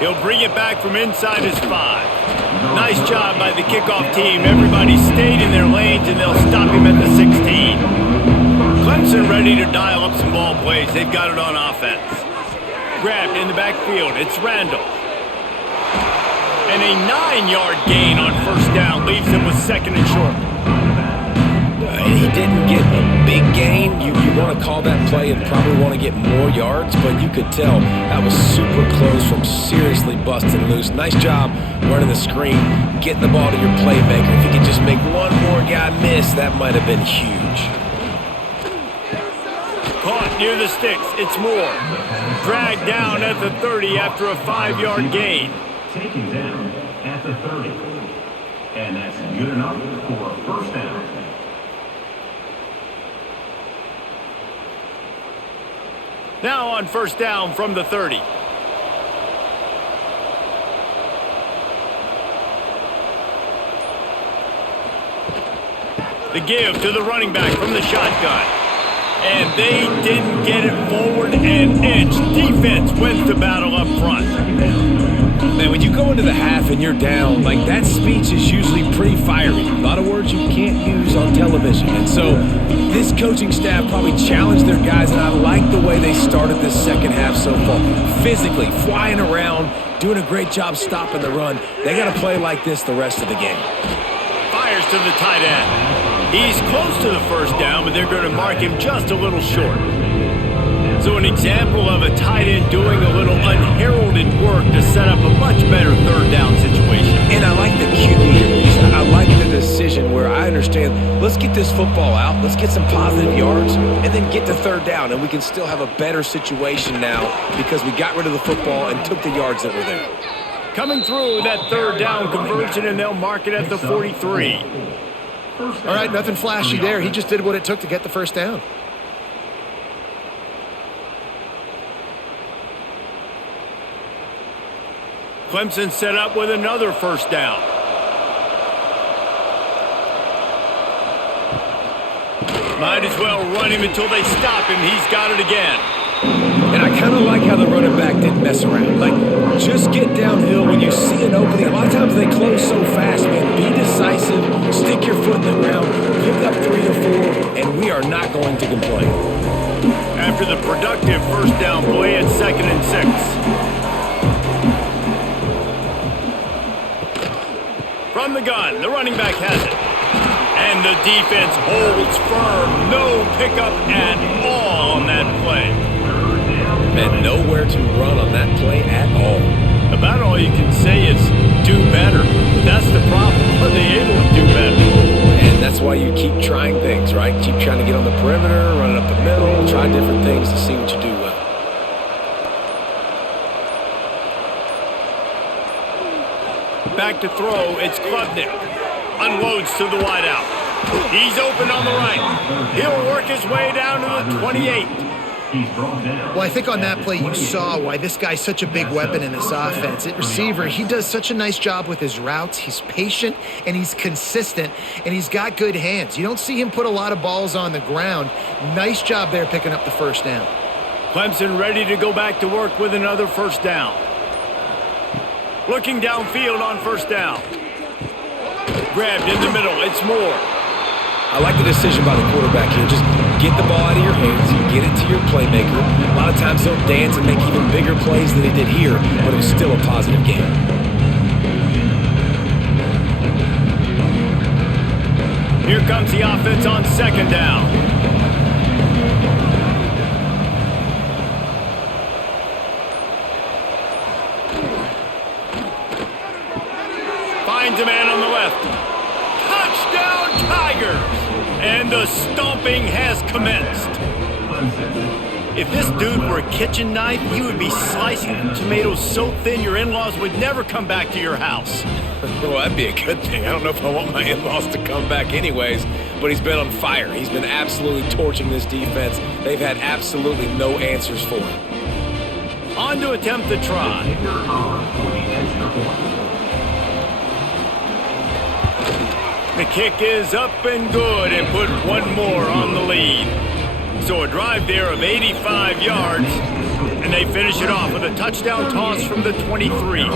He'll bring it back from inside his 5. Nice job by the kickoff team. Everybody stayed in their lanes, and they'll stop him at the 16. Clemson ready to dial up some ball plays. They've got it on offense. Grabbed in the backfield. It's Randall. And a 9-yard gain on 1st down leaves him with 2nd and short. He didn't get a big gain. You want to call that play and probably want to get more yards, but you could tell that was super close from seriously busting loose. Nice job running the screen, getting the ball to your playmaker. If you could just make one more guy miss, that might have been huge. Caught near the sticks. It's Moore. Dragged down at the 30 after a 5-yard gain. Taken down at the 30. And that's good enough for a 1st down. Now on 1st down from the 30. The give to the running back from the shotgun. And they didn't get it forward an inch. Defense wins the battle up front. Man, when you go into the half and you're down, like that speech is usually pretty fiery. A lot of words you can't use on television. And so this coaching staff probably challenged their guys, and I like the way they started this 2nd half so far. Physically, flying around, doing a great job stopping the run. They got to play like this the rest of the game. Fires to the tight end. He's close to the 1st down, but they're going to mark him just a little short. So an example of a tight end doing a little unheralded work to set up a much better 3rd down situation. And I like the QB here. I like the decision where I understand, let's get this football out, let's get some positive yards, and then get to 3rd down, and we can still have a better situation now because we got rid of the football and took the yards that were there. Coming through that 3rd down conversion, and they'll mark it at the 43. All right, nothing flashy there. He just did what it took to get the 1st down. Clemson set up with another 1st down. Might as well run him until they stop him. He's got it again. And I kind of like how the running back didn't mess around. Like, just get downhill when you see an opening. A lot of times they close so fast, man. Be decisive, stick your foot in the ground, pick up 3 or 4, and we are not going to complain. After the productive first down play at 2nd and 6. From the gun, the running back has it. And the defense holds firm. No pickup at all on that play. And nowhere to run on that play at all. About all you can say is do better. But that's the problem. Are they able to do better? And that's why you keep trying things, right? Keep trying to get on the perimeter, run it up the middle, try different things to see what you do well. Back to throw, it's Klubnik. Unloads to the wideout. He's open on the right. He'll work his way down to the 28. Well, I think on that play you saw why this guy's such a big weapon in this offense. At receiver, he does such a nice job with his routes. He's patient, and he's consistent, and he's got good hands. You don't see him put a lot of balls on the ground. Nice job there picking up the first down. Clemson ready to go back to work with another first down. Looking downfield on first down. Grabbed in the middle, it's Moore. I like the decision by the quarterback here. Just get the ball out of your hands, get it to your playmaker. A lot of times he'll dance and make even bigger plays than he did here, but it was still a positive game. Here comes the offense on 2nd down. Finds a man on the left. Touchdown Tigers! And the stomping has commenced. If this dude were a kitchen knife, he would be slicing tomatoes so thin your in-laws would never come back to your house. Well, that'd be a good thing. I don't know if I want my in-laws to come back anyways, but he's been on fire. He's been absolutely torching this defense. They've had absolutely no answers for him. On to attempt the try. The kick is up and good and put one more on the lead. So a drive there of 85 yards, and they finish it off with a touchdown toss from the 23.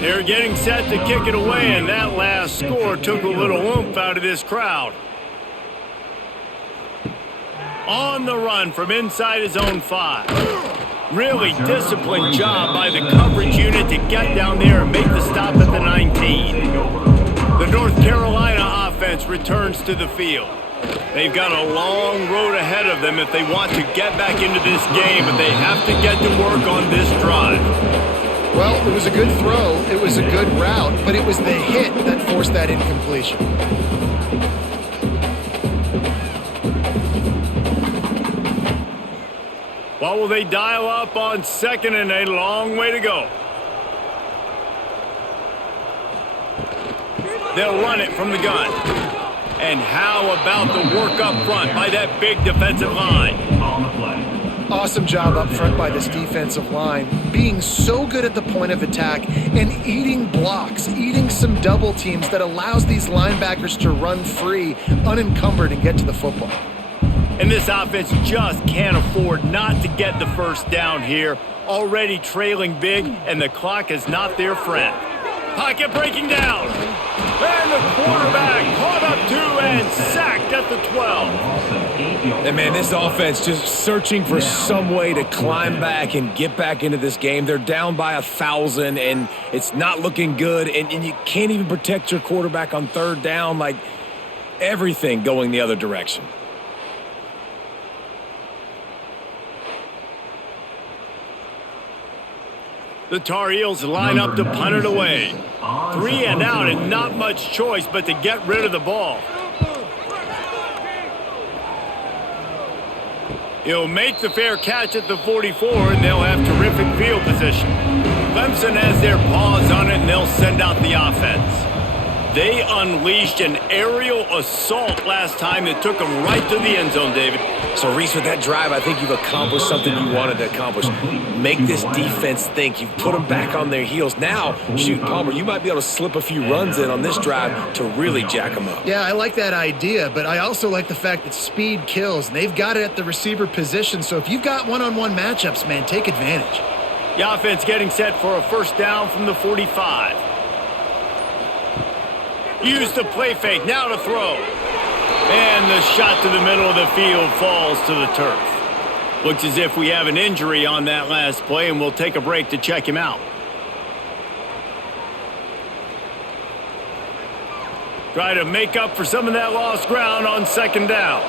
They're getting set to kick it away, and that last score took a little oomph out of this crowd. On the run from inside his own 5. Really disciplined job by the coverage unit to get down there and make the stop at the 19. The North Carolina offense returns to the field. They've got a long road ahead of them if they want to get back into this game, but they have to get to work on this drive. Well, it was a good throw, it was a good route, but it was the hit that forced that incompletion. What will they dial up on 2nd and a long way to go? They'll run it from the gun. And how about the work up front by that big defensive line? Awesome job up front by this defensive line, being so good at the point of attack and eating blocks, eating some double teams that allows these linebackers to run free, unencumbered, and get to the football. And this offense just can't afford not to get the first down here. Already trailing big, and the clock is not their friend. Pocket breaking down. And the quarterback caught up 2 and sacked at the 12. And man, this offense just searching for some way to climb back and get back into this game. They're down by 1,000, and it's not looking good. And you can't even protect your quarterback on 3rd down. Like, everything going the other direction. The Tar Heels line up to punt it away. 3 and out, and not much choice but to get rid of the ball. He'll make the fair catch at the 44, and they'll have terrific field position. Clemson has their paws on it, and they'll send out the offense. They unleashed an aerial assault last time that took them right to the end zone, David. So, Reese, with that drive, I think you've accomplished something you wanted to accomplish. Make this defense think. You've put them back on their heels. Now, shoot, Palmer, you might be able to slip a few runs in on this drive to really jack them up. Yeah, I like that idea, but I also like the fact that speed kills, and they've got it at the receiver position. So if you've got one-on-one matchups, man, take advantage. The offense getting set for a first down from the 45. Use the play fake, now to throw. And the shot to the middle of the field falls to the turf. Looks as if we have an injury on that last play, and we'll take a break to check him out. Try to make up for some of that lost ground on second down.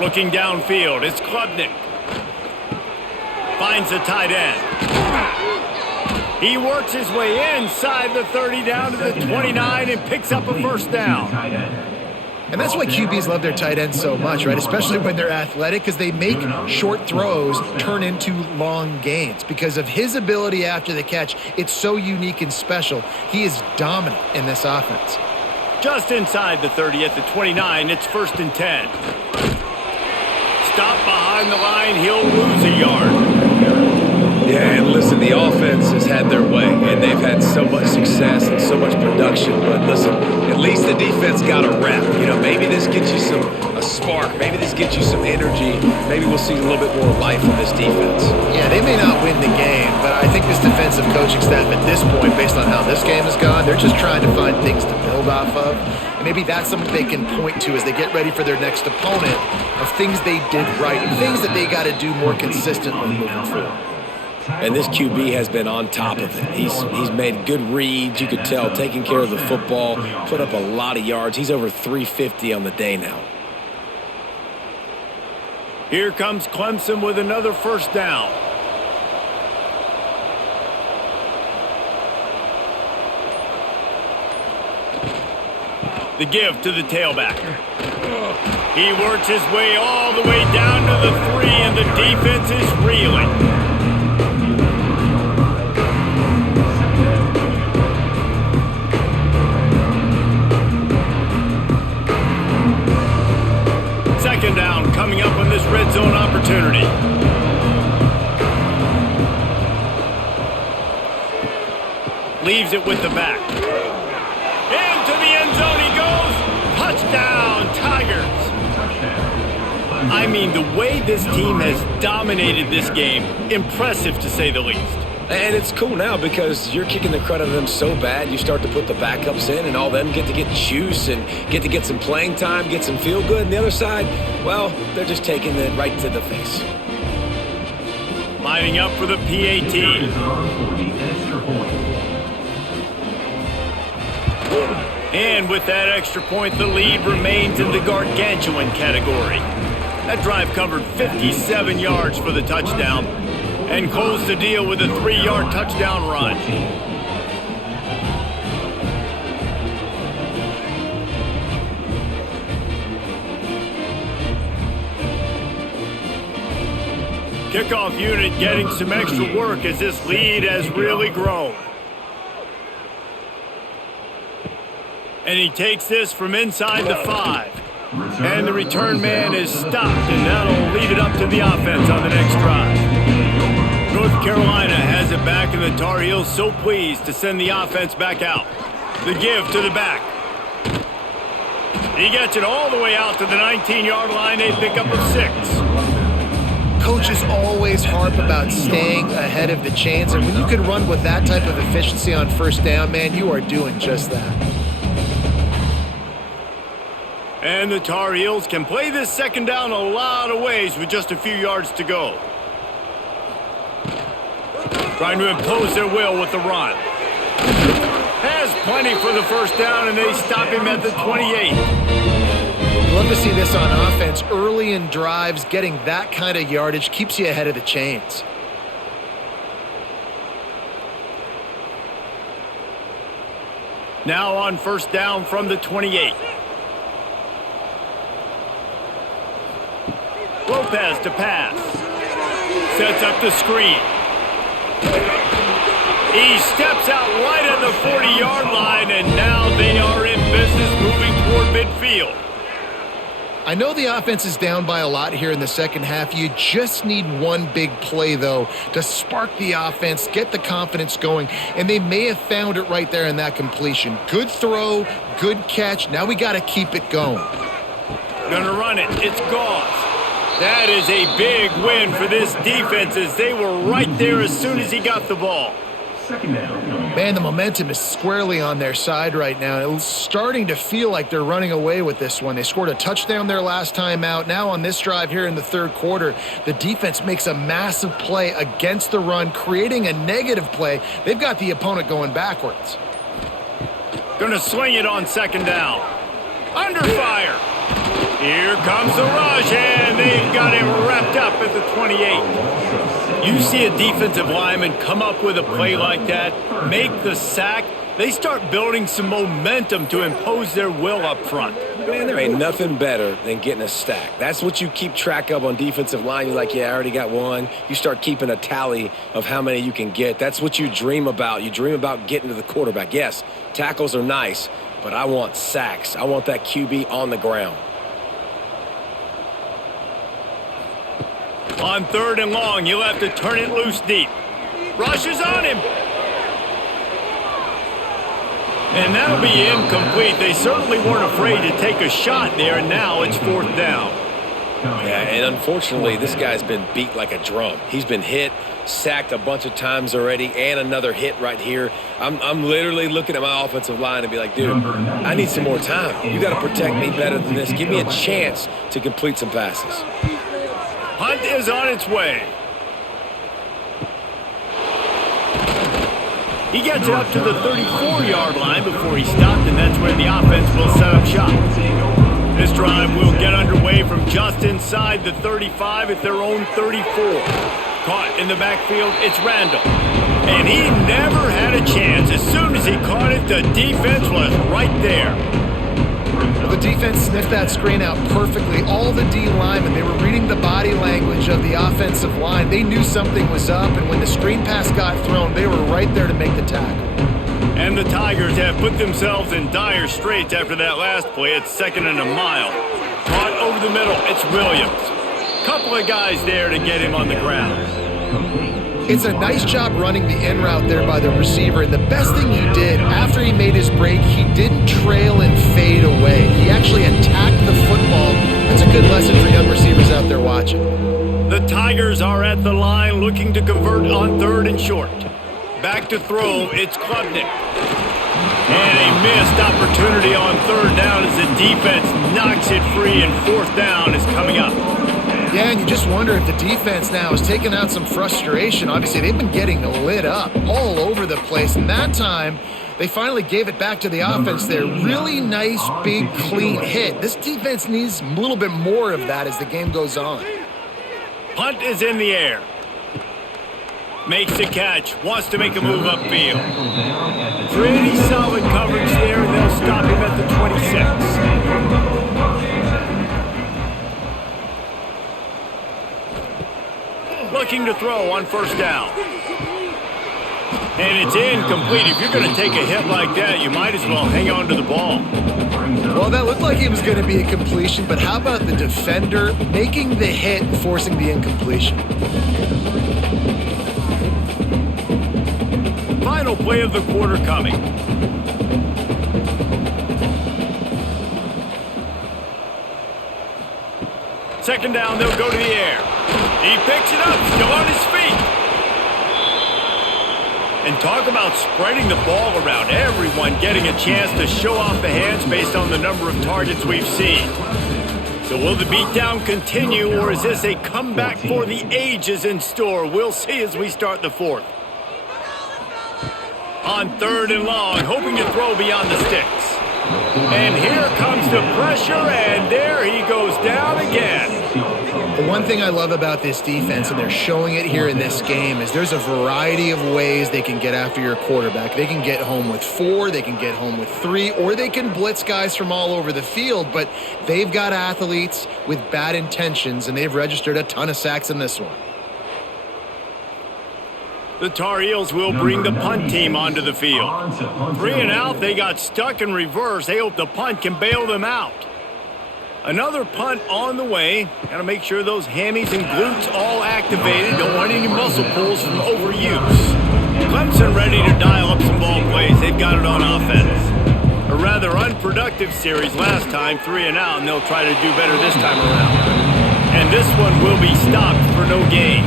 Looking downfield, it's Klubnik. Finds the tight end. He works his way inside the 30 down to the 29 and picks up a first down. And that's why QBs love their tight ends so much, right? Especially when they're athletic, because they make short throws turn into long gains. Because of his ability after the catch, it's so unique and special. He is dominant in this offense. Just inside the 30 at the 29, it's 1st and 10. Stop behind the line, he'll lose a yard. Yeah, and listen, the offense has had their way, and they've had so much success and so much production. But listen, at least the defense got a rep. You know, maybe this gets you a spark. Maybe this gets you some energy. Maybe we'll see a little bit more life from this defense. Yeah, they may not win the game, but I think this defensive coaching staff at this point, based on how this game has gone, they're just trying to find things to build off of. And maybe that's something they can point to as they get ready for their next opponent of things they did right, things that they got to do more consistently moving forward. And this QB has been on top of it. He's made good reads. You could tell, taking care of the football, put up a lot of yards. He's over 350 on the day now. Here comes Clemson with another first down. The give to the tailback. He works his way all the way down to the 3, and the defense is reeling. Second down coming up on this red zone opportunity. Leaves it with the back. Into the end zone he goes. Touchdown, Tigers. I mean, the way this team has dominated this game, impressive to say the least. And it's cool now because you're kicking the crud out of them so bad, you start to put the backups in and all them get to get juice and get to get some playing time, get some feel good. And the other side, well, they're just taking it right to the face. Lining up for the PAT. And with that extra point, the lead remains in the gargantuan category. That drive covered 57 yards for the touchdown and closed the deal with a 3-yard touchdown run. Kickoff unit getting some extra work as this lead has really grown. And he takes this from inside the 5. And the return man is stopped, and that'll leave it up to the offense on the next drive. North Carolina has it back, and the Tar Heels so pleased to send the offense back out. The give to the back. He gets it all the way out to the 19-yard line. They pick up a 6. Coaches always harp about staying ahead of the chains, and when you can run with that type of efficiency on first down, man, you are doing just that. And the Tar Heels can play this second down a lot of ways with just a few yards to go. Trying to impose their will with the run. Has plenty for the first down, and they stop him at the 28. Love to see this on offense. Early in drives, getting that kind of yardage keeps you ahead of the chains. Now on first down from the 28. Lopez to pass. Sets up the screen. He steps out right at the 40-yard line, and now they are in business moving toward midfield. I know the offense is down by a lot here in the second half. You just need one big play, though, to spark the offense, get the confidence going, and they may have found it right there in that completion. Good throw, good catch. Now we got to keep it going. Gonna run it. It's Goss. That is a big win for this defense as they were right there as soon as he got the ball. Second down. Man, the momentum is squarely on their side right now. It's starting to feel like they're running away with this one. They scored a touchdown their last time out. Now on this drive here in the third quarter, the defense makes a massive play against the run, creating a negative play. They've got the opponent going backwards. Gonna swing it on second down. Under fire. Here comes the rush, and they've got it wrapped up at the 28. You see a defensive lineman come up with a play like that, make the sack, they start building some momentum to impose their will up front. Man, there ain't nothing better than getting a stack. That's what you keep track of on defensive line. You're like, yeah, I already got one. You start keeping a tally of how many you can get. That's what you dream about. You dream about getting to the quarterback. Yes, tackles are nice, but I want sacks. I want that QB on the ground. On third and long, you'll have to turn it loose deep. Rush is on him. And that'll be incomplete. They certainly weren't afraid to take a shot there, and now it's fourth down. Yeah, and unfortunately, this guy's been beat like a drum. He's been hit, sacked a bunch of times already, and another hit right here. I'm literally looking at my offensive line and be like, dude, I need some more time. You got to protect me better than this. Give me a chance to complete some passes. Hunt is on its way. He gets it up to the 34-yard line before he stopped, and that's where the offense will set up shop. This drive will get underway from just inside the 35 at their own 34. Caught in the backfield, it's Randall. And he never had a chance. As soon as he caught it, the defense was right there. Well, the defense sniffed that screen out perfectly. All the D linemen, they were reading the body language of the offensive line. They knew something was up, and when the screen pass got thrown, they were right there to make the tackle. And the Tigers have put themselves in dire straits after that last play. It's second and a mile. Caught over the middle, it's Williams. Couple of guys there to get him on the ground. It's a nice job running the in route there by the receiver, and the best thing he did after he made his break, he didn't trail and fade away. He actually attacked the football. That's a good lesson for young receivers out there watching. The Tigers are at the line looking to convert on third and short. Back to throw, it's Klubnik. And a missed opportunity on third down as the defense knocks it free, and fourth down is coming up. Yeah, and you just wonder if the defense now is taking out some frustration. Obviously, they've been getting lit up all over the place, and that time they finally gave it back to the offense there. Really nice, big, clean hit. This defense needs a little bit more of that as the game goes on. Punt is in the air. Makes the catch, wants to make a move upfield. Pretty solid coverage there, and they'll stop him at the 26. Looking to throw on first down. And it's incomplete. If you're going to take a hit like that, you might as well hang on to the ball. Well, that looked like it was going to be a completion, but how about the defender making the hit and forcing the incompletion? Final play of the quarter coming. Second down, they'll go to the air. He picks it up, still on his feet. And talk about spreading the ball around. Everyone getting a chance to show off the hands based on the number of targets we've seen. So will the beatdown continue, or is this a comeback for the ages in store? We'll see as we start the fourth. On third and long, hoping to throw beyond the sticks. And here comes the pressure, and there he goes down again. The one thing I love about this defense, and they're showing it here in this game, is there's a variety of ways they can get after your quarterback. They can get home with 4, they can get home with 3, or they can blitz guys from all over the field, but they've got athletes with bad intentions, and they've registered a ton of sacks in this one. The Tar Heels will bring the punt team onto the field. 3 and out, they got stuck in reverse. They hope the punt can bail them out. Another punt on the way. Got to make sure those hammies and glutes all activated. Don't want any muscle pulls from overuse. Clemson ready to dial up some ball plays. They've got it on offense. A rather unproductive series last time, 3 and out, and they'll try to do better this time around. And this one will be stopped for no gain.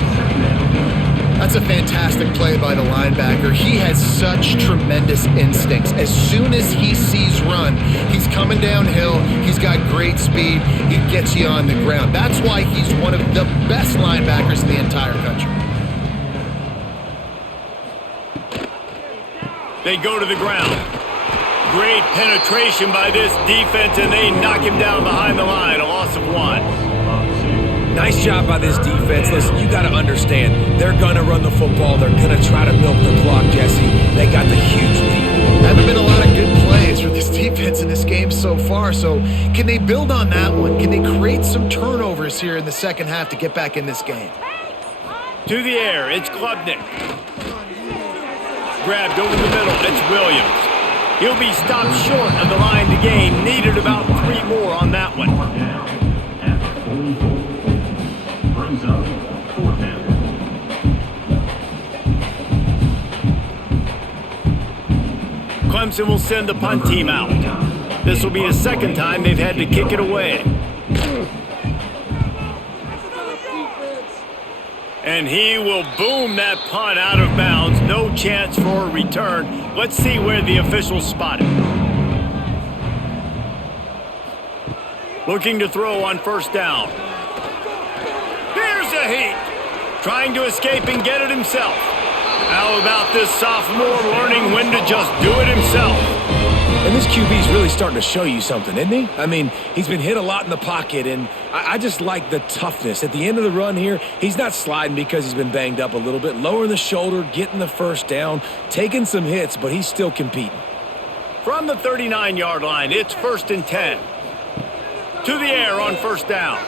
That's a fantastic play by the linebacker. He has such tremendous instincts. As soon as he sees run, he's coming downhill. He's got great speed. He gets you on the ground. That's why he's one of the best linebackers in the entire country. They go to the ground. Great penetration by this defense, and they knock him down behind the line. A loss of 1. Nice job by this defense. Listen, you got to understand, they're going to run the football. They're going to try to milk the clock, Jesse. They got the huge lead. Haven't been a lot of good plays for this defense in this game so far, so can they build on that one? Can they create some turnovers here in the second half to get back in this game? To the air, it's Klubnik. Grabbed over the middle, it's Williams. He'll be stopped short of the line to gain. Needed about 3 more on that one. Clemson will send the punt team out. This will be the second time they've had to kick it away. And he will boom that punt out of bounds. No chance for a return. Let's see where the officials spot it. Looking to throw on first down. Here's a heat. Trying to escape and get it himself. How about this sophomore learning when to just do it himself? And this QB's really starting to show you something, isn't he? I mean, he's been hit a lot in the pocket, and I just like the toughness. At the end of the run here, he's not sliding because he's been banged up a little bit. Lowering the shoulder, getting the first down, taking some hits, but he's still competing. From the 39-yard line, it's 1st and 10. To the air on first down.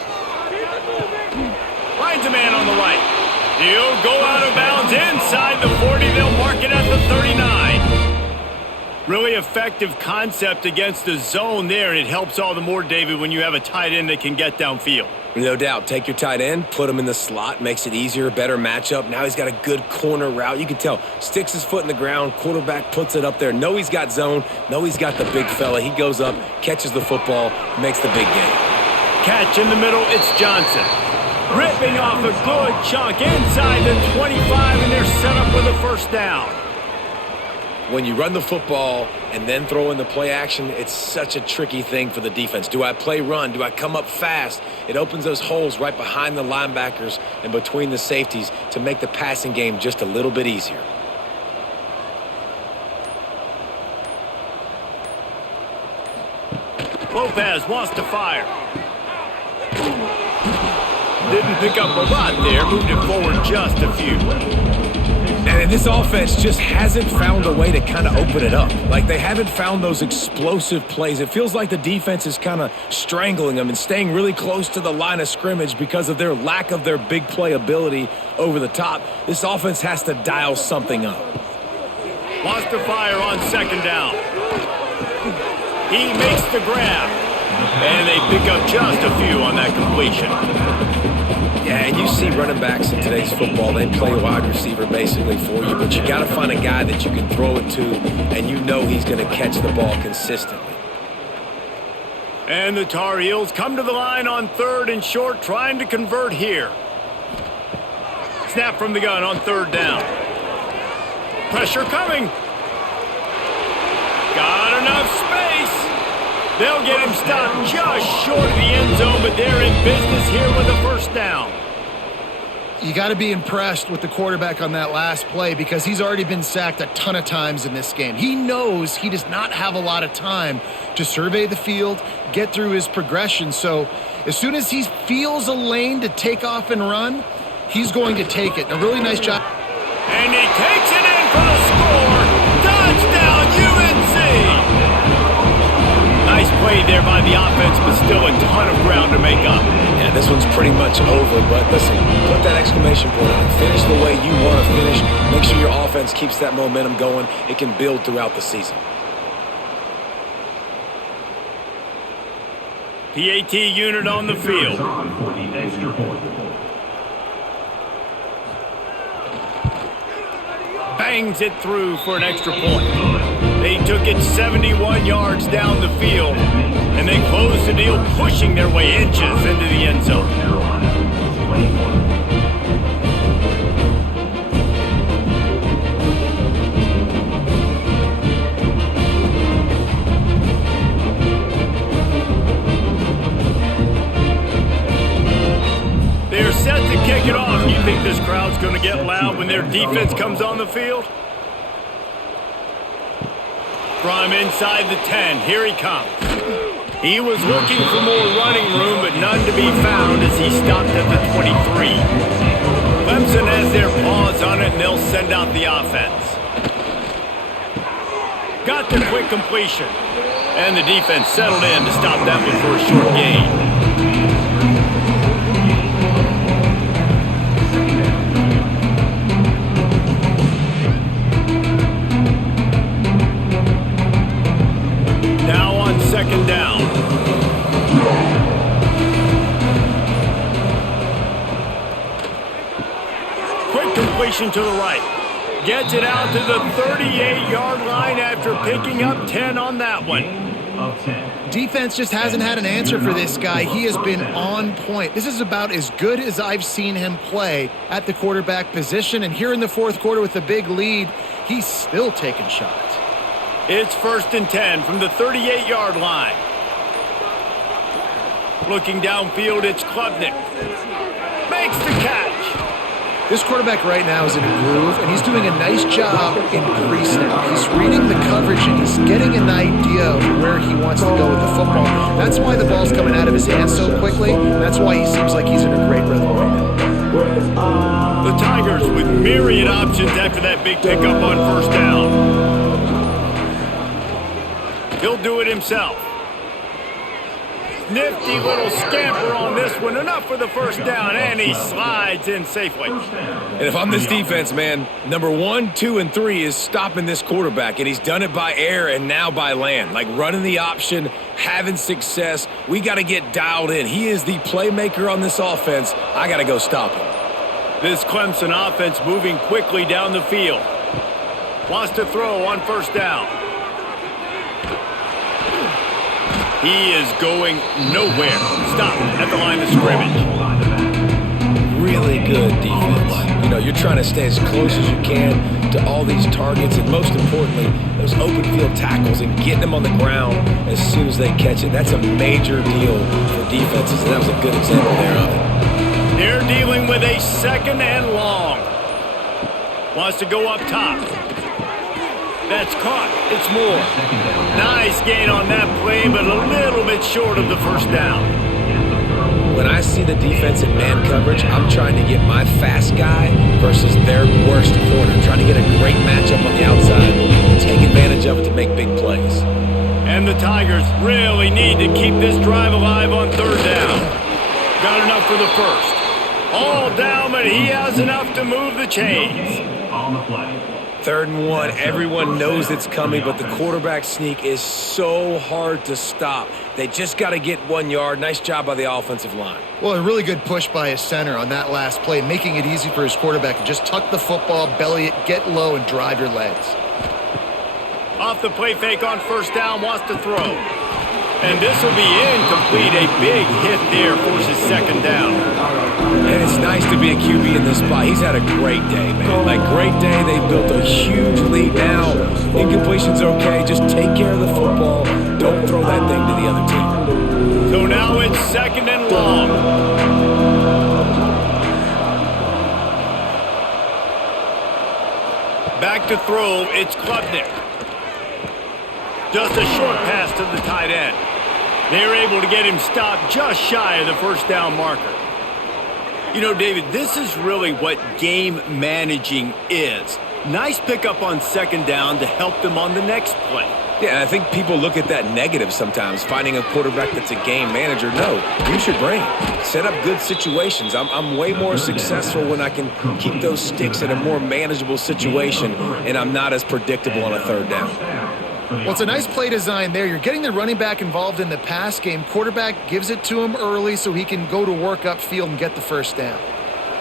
Finds a man on the right. He'll go out of bounds inside the 40. They'll mark it at the 39. Really effective concept against the zone there, and it helps all the more, David, when you have a tight end that can get downfield. No doubt. Take your tight end, put him in the slot, makes it easier, better matchup. Now he's got a good corner route. You can tell, sticks his foot in the ground, quarterback puts it up there. Know he's got zone, know he's got the big fella. He goes up, catches the football, makes the big game. Catch in the middle, it's Johnson. Ripping off a good chunk inside the 25, and they're set up with a first down. When you run the football and then throw in the play action, it's such a tricky thing for the defense. Do I play run? Do I come up fast? It opens those holes right behind the linebackers and between the safeties to make the passing game just a little bit easier. Lopez wants to fire. Didn't pick up a lot there, moved it forward just a few. And this offense just hasn't found a way to kind of open it up. Like, they haven't found those explosive plays. It feels like the defense is kind of strangling them and staying really close to the line of scrimmage because of their lack of their big play ability over the top. This offense has to dial something up. Wants to fire on second down. He makes the grab. And they pick up just a few on that completion. Yeah, and you see running backs in today's football, they play wide receiver basically for you, but you got to find a guy that you can throw it to, and you know he's going to catch the ball consistently. And the Tar Heels come to the line on 3rd and short, trying to convert here. Snap from the gun on 3rd down. Pressure coming. Got enough space. They'll get him stopped just short of the end zone, but they're in business here with a first down. You got to be impressed with the quarterback on that last play because he's already been sacked a ton of times in this game. He knows he does not have a lot of time to survey the field, get through his progression. So as soon as he feels a lane to take off and run, he's going to take it. A really nice job. And he takes it in for the score. Touchdown, UNC! Nice play there by the offense, but still a ton of ground to make up. Yeah, this one's pretty much over. But listen, put that exclamation point on it. Finish the way you want to finish. Make sure your offense keeps that momentum going. It can build throughout the season. PAT unit on the field. For the extra point. Bangs it through for an extra point. They took it 71 yards down the field, and they closed the deal, pushing their way inches into the end zone. Carolina, 21. They're set to kick it off. You think this crowd's going to get loud when their defense comes on the field? From inside the 10, here he comes. He was looking for more running room, but none to be found as he stopped at the 23. Clemson has their paws on it, and they'll send out the offense. Got the quick completion. And the defense settled in to stop that one for a short gain. Second down. Quick completion to the right. Gets it out to the 38-yard line after picking up 10 on that one. Defense just hasn't had an answer for this guy. He has been on point. This is about as good as I've seen him play at the quarterback position. And here in the fourth quarter with the big lead, he's still taking shots. It's 1st and 10 from the 38-yard line. Looking downfield, it's Klubnik. Makes the catch. This quarterback right now is in a groove, and he's doing a nice job in pre-snap. He's reading the coverage, and he's getting an idea of where he wants to go with the football. That's why the ball's coming out of his hands so quickly. That's why he seems like he's in a great rhythm right now. The Tigers with myriad options after that big pickup on first down. He'll do it himself. Nifty little scamper on this one. Enough for the first down, and he slides in safely. And if I'm this defense, man, number 1, 2, and 3 is stopping this quarterback, and he's done it by air and now by land. Like running the option, having success. We got to get dialed in. He is the playmaker on this offense. I got to go stop him. This Clemson offense moving quickly down the field. Wants to throw on first down. He is going nowhere. Stop at the line of scrimmage. Really good defense. You know, you're trying to stay as close as you can to all these targets, and most importantly, those open field tackles and getting them on the ground as soon as they catch it. That's a major deal for defenses, and that was a good example there of it. They're dealing with a 2nd and long. Wants to go up top. That's caught. It's Moore. Nice gain on that play, but a little bit short of the first down. When I see the defense in man coverage, I'm trying to get my fast guy versus their worst corner. Trying to get a great matchup on the outside and take advantage of it to make big plays. And the Tigers really need to keep this drive alive on third down. Got enough for the first. All down, but he has enough to move the chains. On the play. 3rd and 1, everyone knows it's coming, but the quarterback sneak is so hard to stop. They just got to get 1 yard. Nice job by the offensive line. Well, a really good push by his center on that last play, making it easy for his quarterback to just tuck the football, belly it, get low, and drive your legs. Off the play fake on first down, wants to throw. And this will be incomplete. A big hit there forces 2nd down. And it's nice to be a QB in this spot. He's had a great day, man. Like, great day. They've built a huge lead now. Incompletion's okay. Just take care of the football. Don't throw that thing to the other team. So now it's 2nd and long. Back to throw. It's Klubnik. Just a short pass to the tight end. They're able to get him stopped just shy of the first down marker. You know, David, this is really what game managing is. Nice pickup on 2nd down to help them on the next play. Yeah, and I think people look at that negative sometimes, finding a quarterback that's a game manager. No, use your brain. Set up good situations. I'm way more successful when I can keep those sticks in a more manageable situation, and I'm not as predictable on a third down. Well, it's a nice play design there. You're getting the running back involved in the pass game. Quarterback gives it to him early so he can go to work upfield and get the first down.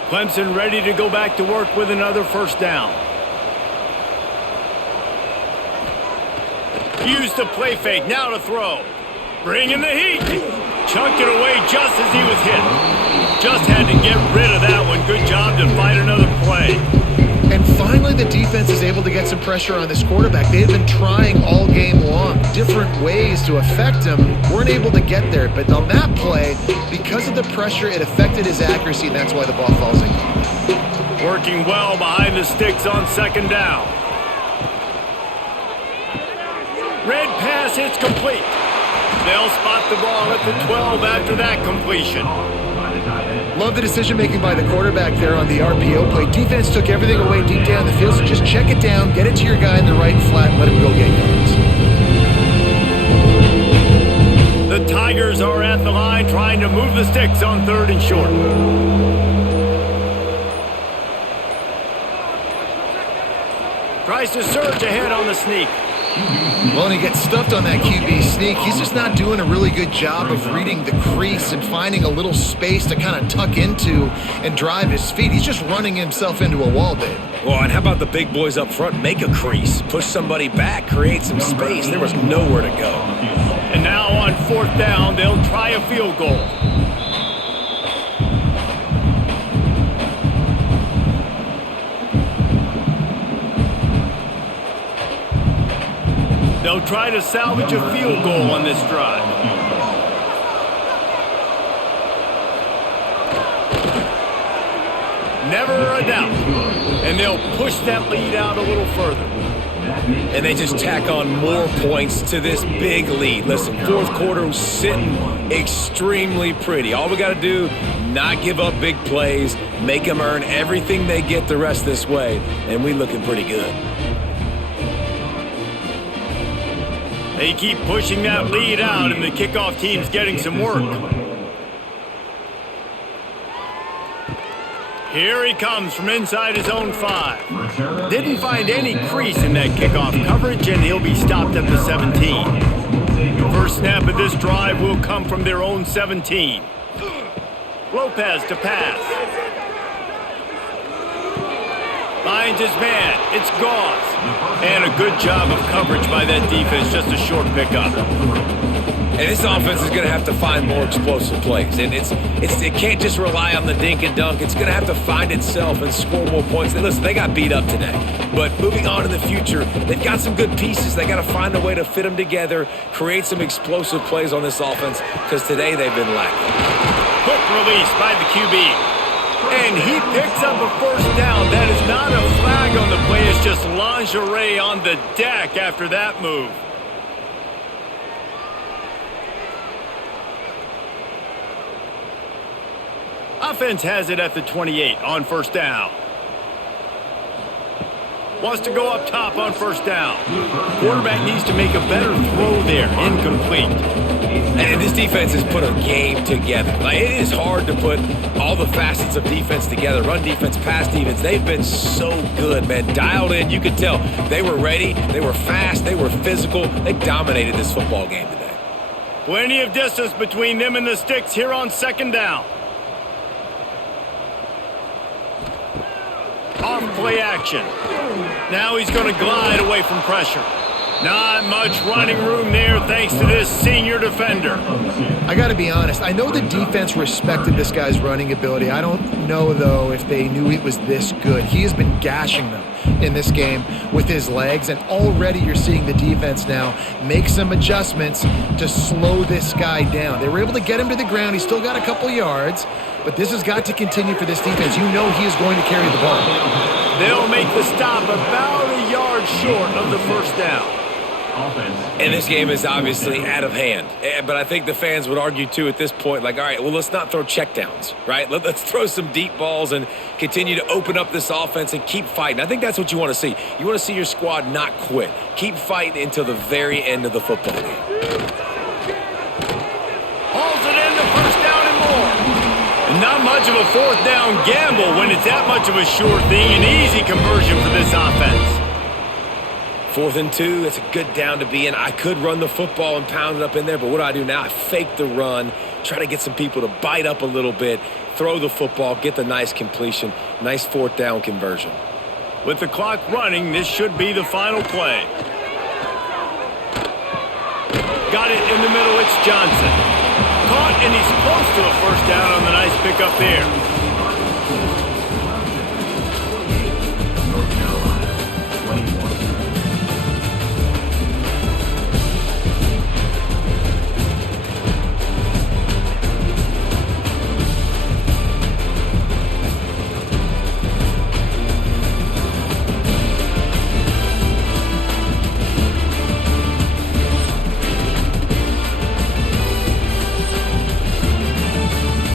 Clemson ready to go back to work with another first down. Use the play fake, now to throw. Bring in the heat. Chunked it away just as he was hit. Just had to get rid of that one. Good job to find another play. And finally, the defense is able to get some pressure on this quarterback. They had been trying all game long, different ways to affect him. Weren't able to get there, but on that play, because of the pressure, it affected his accuracy, and that's why the ball falls in. Working well behind the sticks on second down. Red pass hits complete. They'll spot the ball at the 12 after that completion. Love the decision-making by the quarterback there on the RPO play. Defense took everything away deep down the field, so just check it down, get it to your guy in the right flat, and let him go get yards. The Tigers are at the line trying to move the sticks on 3rd and short. Tries to surge ahead on the sneak. Well, and he gets stuffed on that QB sneak. He's just not doing a really good job of reading the crease and finding a little space to kind of tuck into and drive his feet. He's just running himself into a wall, Dave. Well, and how about the big boys up front? Make a crease, push somebody back, create some space. There was nowhere to go. And now on 4th down, they'll try a field goal. They'll try to salvage a field goal on this drive. Never a doubt. And they'll push that lead out a little further. And they just tack on more points to this big lead. Listen, 4th quarter was sitting extremely pretty. All we got to do, not give up big plays, make them earn everything they get the rest this way, and we looking pretty good. They keep pushing that lead out, and the kickoff team's getting some work. Here he comes from inside his own 5. Didn't find any crease in that kickoff coverage, and he'll be stopped at the 17. First snap of this drive will come from their own 17. Lopez to pass. Finds his man. It's Gauze. And a good job of coverage by that defense. Just a short pickup. And this offense is going to have to find more explosive plays. And it can't just rely on the dink and dunk. It's going to have to find itself and score more points. And listen, they got beat up today. But moving on in the future, they've got some good pieces. They got to find a way to fit them together, create some explosive plays on this offense, because today they've been lacking. Quick release by the QB. And he picks up a first down. That is not a flag on the play. It's just lingerie on the deck after that move. Offense has it at the 28 on first down. Wants to go up top on first down. Quarterback needs to make a better throw there. Incomplete. And this defense has put a game together. Like, it is hard to put all the facets of defense together. Run defense, pass defense. They've been so good, man. Dialed in. You could tell they were ready. They were fast. They were physical. They dominated this football game today. Plenty of distance between them and the sticks here on second down. Off play action. Now he's going to glide away from pressure. Not much running room there thanks to this senior defender. I got to be honest. I know the defense respected this guy's running ability. I don't know, though, if they knew he was this good. He has been gashing them in this game with his legs, and already you're seeing the defense now make some adjustments to slow this guy down. They were able to get him to the ground. He's still got a couple yards, but this has got to continue for this defense. You know he is going to carry the ball. They'll make the stop about a yard short of the first down. Offense. And this game is obviously out of hand. But I think the fans would argue, too, at this point, like, all right, well, let's not throw checkdowns, right? Let's throw some deep balls and continue to open up this offense and keep fighting. I think that's what you want to see. You want to see your squad not quit. Keep fighting until the very end of the football game. Hauls it in the first down and more. And not much of a fourth down gamble when it's that much of a sure thing. An easy conversion for this offense. 4th and 2, it's a good down to be in. I could run the football and pound it up in there, but what do I do now? I fake the run, try to get some people to bite up a little bit, throw the football, get the nice completion, nice 4th down conversion. With the clock running, this should be the final play. Got it in the middle, it's Johnson. Caught, and he's close to a first down on the nice pickup there.